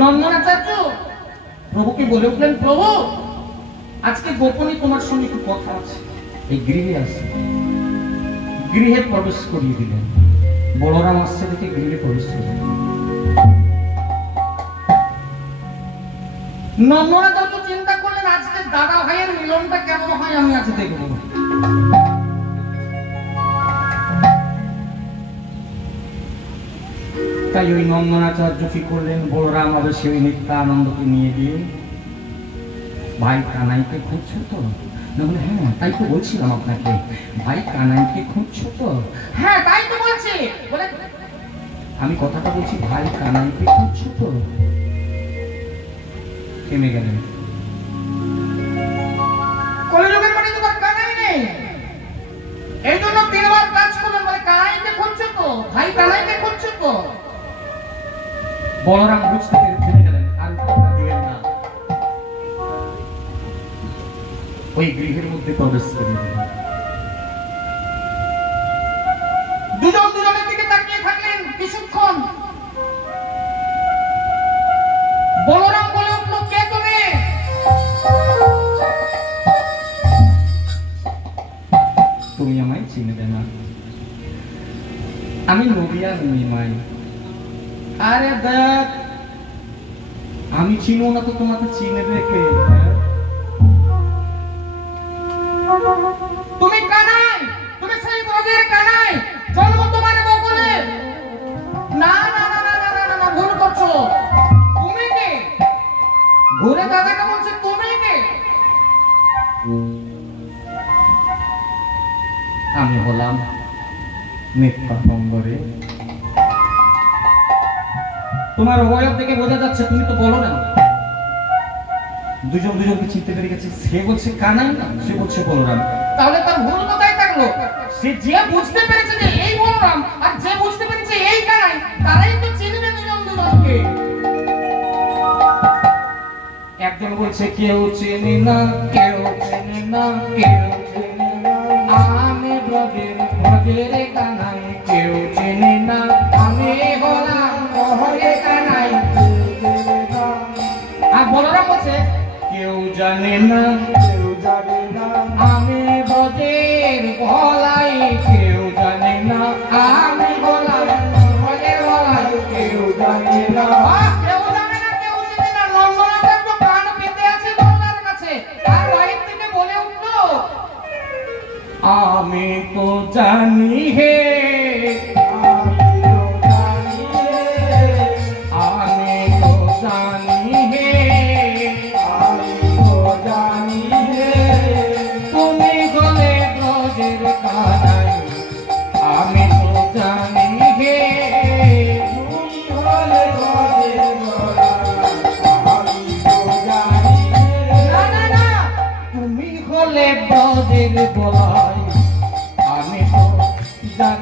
নন্দনাচার্য প্রভুকে বলে উঠলেন, প্রভু আজকে গোপনে তোমার সঙ্গে একটু কথা আছে। এই গৃহে আসে, গৃহে প্রবেশ করিয়ে দিলেন। বলরাম আসছে দেখে গৃহে প্রবেশ করলেন। নন্দনাচার্য চিন্তা করলেন আজকে দাদা ভাইয়ের মিলনটা কেমন হয়, আমি আজ দেখবো। তাই ওই নন্দনাচার্য কি করলেন, বলরাম অবশ্যই ওই নিত্যানন্দকে নিয়ে গিয়ে, ভাই কানাইকে খুঁজছো তো? না বলে হ্যাঁ তাই তো বলছিলাম আপনাকে, ভাই কানাইকে খুঁজছো তো? হ্যাঁ তাই তো বলছি। বলে আমি কথাটা বলছি, ভাই কানাইকে খুঁজছো তো? থেমে গেলেন। কলিযুগের বাড়ি তোমার কানাই নেই, এই জন্য তিনবার কাজ করলেন। বলে কানাইকে খুঁজছো তো, ভাই কানাইকে খুঁজছো তো? বলরাম বুঝতে পেরে থেমে গেলেন, আর উত্তর দিলেন না। ওই গৃহের মধ্যে প্রবেশ করে দিলেন। দুজন দুজনের দিকে তাকিয়ে থাকলেন কিছুক্ষণ। বলরাম বলে উঠলো, কে তুমি? তুমি আমায় চিনবে না, আমি নদিয়ার নিমাই। আরে দেখ, আমি চিনব না তো তোমাকে চিনবে কে? তুমি কানাই, তুমি সেই ব্রজের কানাই, জন্ম তোমার বগলে। না না না না না না না, ভুল করছো। তুমি কে? ঘুরে দাদাকে বলছে তুমি কে? আমি হলাম নিত্যানন্দরে। তোমার অবয়ব থেকে বোঝা যাচ্ছে তুমি তো বলো না। দুজন দুজনকে চিনতে পেরে গেছে, সে বলছে কানাই না, সে বলছে বলরাম। তাহলে তার ভুল কোথায় থাকলো? সে যে বুঝতে পেরেছে যে এই বলরাম, আর যে বুঝতে পেরেছে এই কানাই, তারাই তো চিনবে দুজন দুজনকে। একজন বলছে কেউ চেনে না, কেউ চেনে না, কেউ চেনে না, আমি ব্রজের ব্রজের কানাই, কেউ চেনে না, আমি হলাম শহরের কানাই। আর বলরাম বলছে কেউ জানে না, কেউ জানে না, আমি ব্রজের ভলাই, কেউ জানে না, আমি হলাম ব্রজের ভলাই, কেউ জানে না। কেউ জানে না, কেউ জানে না। নন্দনাচার্য প্রাণ পেতে আছে বলরামের কাছে, আর বাইরে থেকে বলে উঠলো, আমি তো জানি হে, আমি তো জানি হে, আমি তো জানি হে, তুমি গলে ব্রজের কানাই, আমি তো জানি হে, তুমি গলে ব্রজের কানাই, আমি তো জানি হে। না না না, তুমি হলে ব্রজের বলাই, আমি তো জানি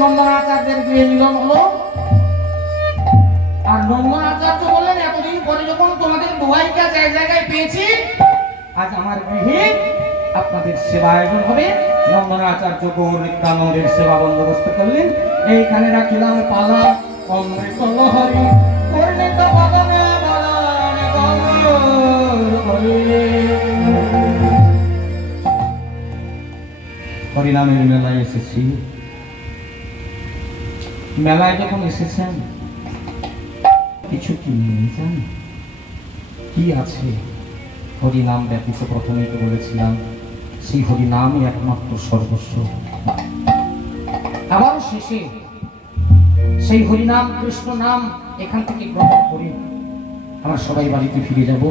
নন্দনাচার্যের গৃহে মিলন হলো। আর নন্দনাচার্য বললেন, এতদিন পরে যখন তোমাদের দুভাইকে জায়গায় পেয়েছি, আজ আমার গৃহে আপনাদের সেবা আয়োজন হবে। নন্দনাচার্য গৌর নিত্যানন্দের সেবা বন্দোবস্ত করলেন। এইখানে রাখিলাম পালা অমৃত লহরী পরিণত বদনে বদনে গৌর হরি। হরিনামের মেলায় এসেছি। মেলায় যখন এসেছেন কিছু কি নেই জান? কি আছে? হরিনাম ব্যতীত প্রথমেই তো বলেছিলাম সেই হরিনামই একমাত্র সর্বস্ব। আবার শেষে সেই হরিনাম কৃষ্ণ নাম এখান থেকে গ্রহণ করে আমরা সবাই বাড়িতে ফিরে যাব।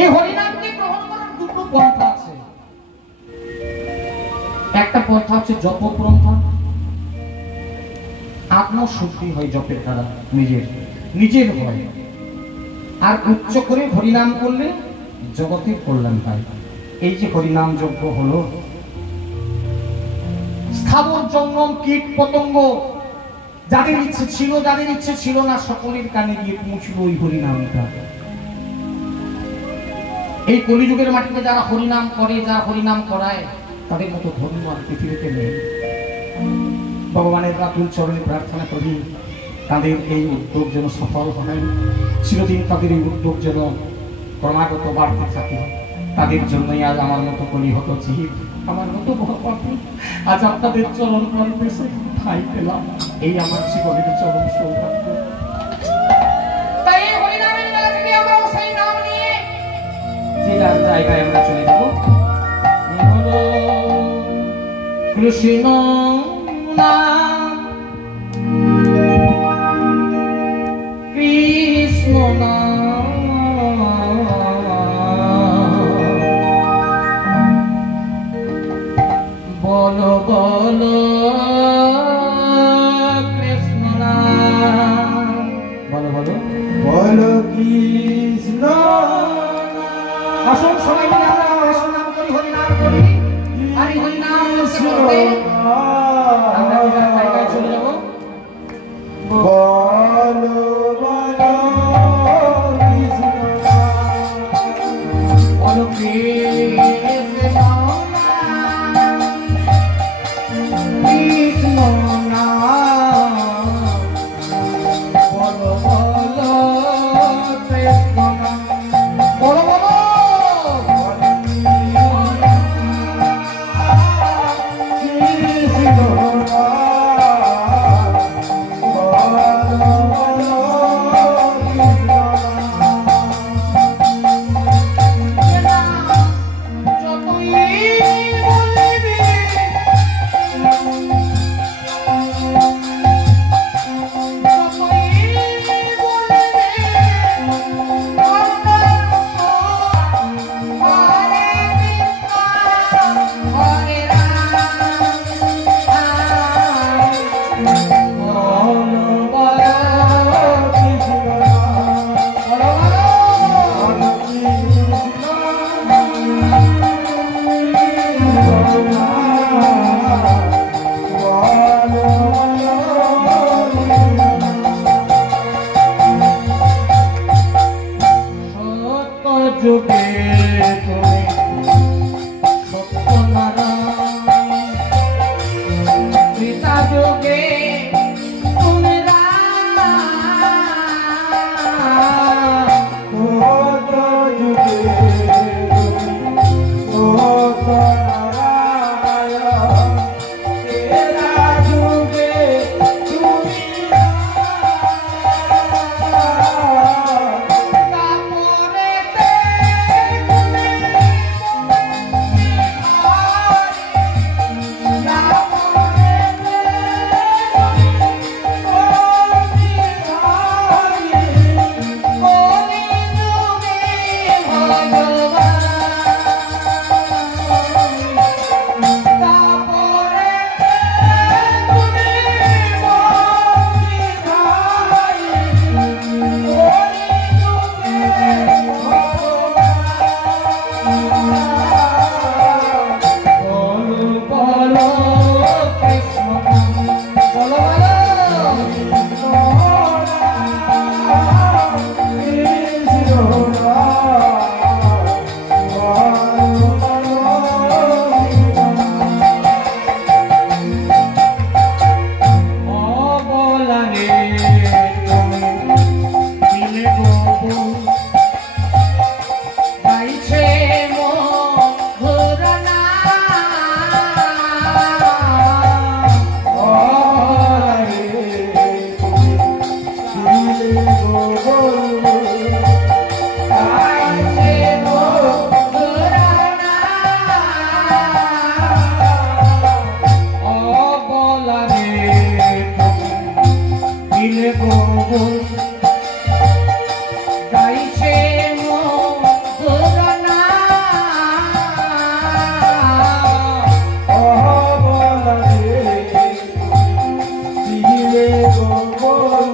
এই হরিনামকে গ্রহণ করার দুটো পন্থা আছে। একটা পন্থা হচ্ছে জপ পন্থা। আত্মশুদ্ধি হয় জপের দ্বারা, নিজের হয়। আর উচ্চ করে হরিনাম করলে জগতের কল্যাণ হয়। এই যে হরিনাম যজ্ঞ হলো, স্থাবর জঙ্গম কীট পতঙ্গ যাদের ইচ্ছে ছিল যাদের ইচ্ছে ছিল না, সকলের কানে গিয়ে পৌঁছল ওই হরিনামটা। এই কলিযুগের মাটিতে যারা হরিনাম করে, যারা হরিনাম করায়, তাদের মতো ধর্ম আর পৃথিবীতে নেই। ভগবানের রাতুল চরণে প্রার্থনা করি তাদের এই উদ্যোগ যেন সফল হয়, চিরদিন তাদের এই উদ্যোগ যেন ক্রমাগত বাড়তে থাকে। তাদের জন্যই আজ আমার মতো কলিহত জীব, আমার মতো ভগবান আজ আপনাদের চরণ কল্পে ঠাঁই পেলাম। এই আমার জীবনের চরম সৌভাগ্য। তাই এই হরিনামের মেলা থেকে আমরা সেই নাম নিয়ে যে যার জায়গায় আমরা চলে যাব। কৃষ্ণ নাম, কৃষ্ণ নাম, বলো বলো কৃষ্ণ নাম, বলো বলো বলো কৃষ্ণ। আসুন সবাই মিলে আমরা কৃষ্ণ নাম করি, হরি নাম করি। আর এই হরি নাম করতে আমরা যে যার জায়গায় চলে যাব। বলো বলো কৃষ্ণ বলো কৃষ্ণ নাম, কৃষ্ণ নাম, বলো বলো কৃষ্ণ নাম, বলো বলো গোবর গাইছে মধুর নাম ও বলা রে দিলে গোবর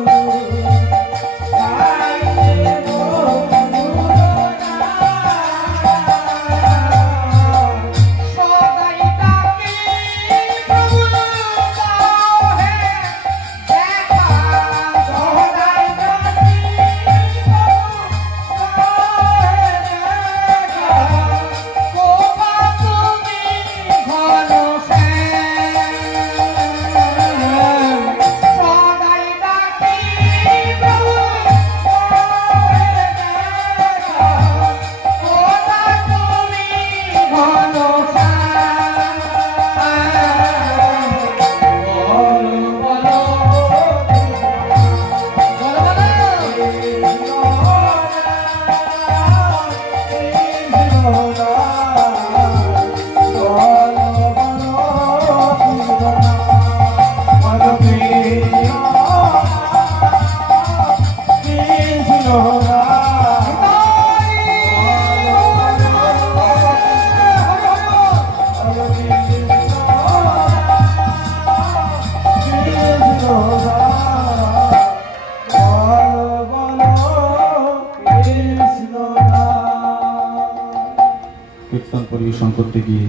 কীর্তন পরিবেশন করতে গিয়ে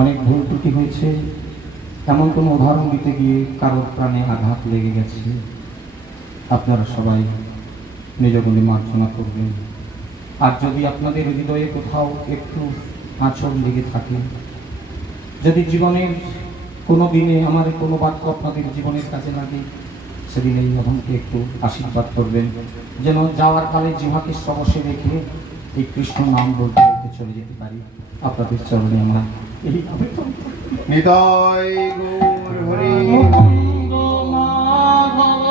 অনেক ভুল ত্রুটি হয়েছে, এমন কোনো উদাহরণ দিতে গিয়ে কারোর প্রাণে আঘাত লেগে গেছে। আপনারা সবাই নিজ গুণে মার্জনা করবেন। আর যদি আপনাদের হৃদয়ে কোথাও একটু আঁচড় লেগে থাকে, যদি জীবনের কোনো দিনে আমার কোনো বাক্য আপনাদের জীবনের কাজে লাগে, সেদিন এই মহনকে একটু আশীর্বাদ করবেন, যেন যাওয়ার কালে জিহ্বাকে স্রবসে রেখে এই কৃষ্ণ নাম বলতে বলতে চলে যেতে পারি। আপনাদের চরণে আমরা এইভাবে নিতাই গৌর হরি মুকুন্দ মাধব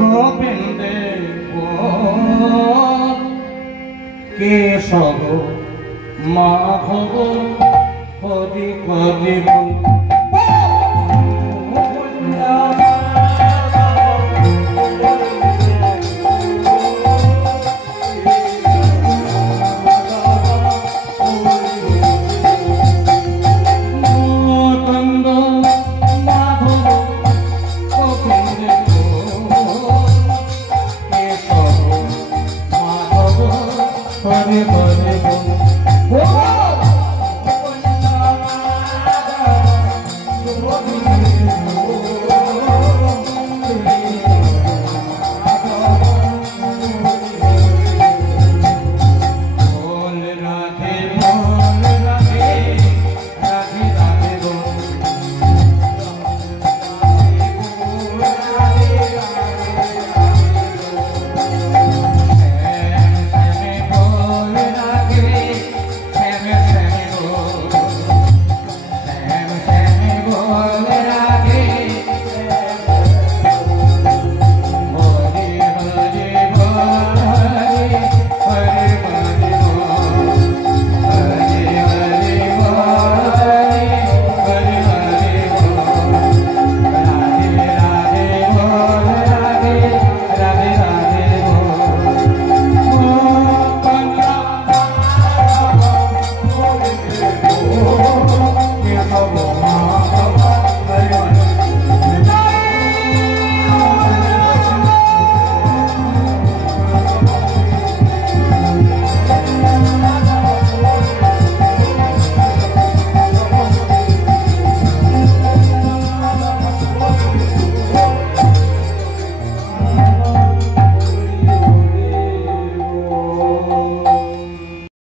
গোবিন্দে কেশব মাধব হরি হরি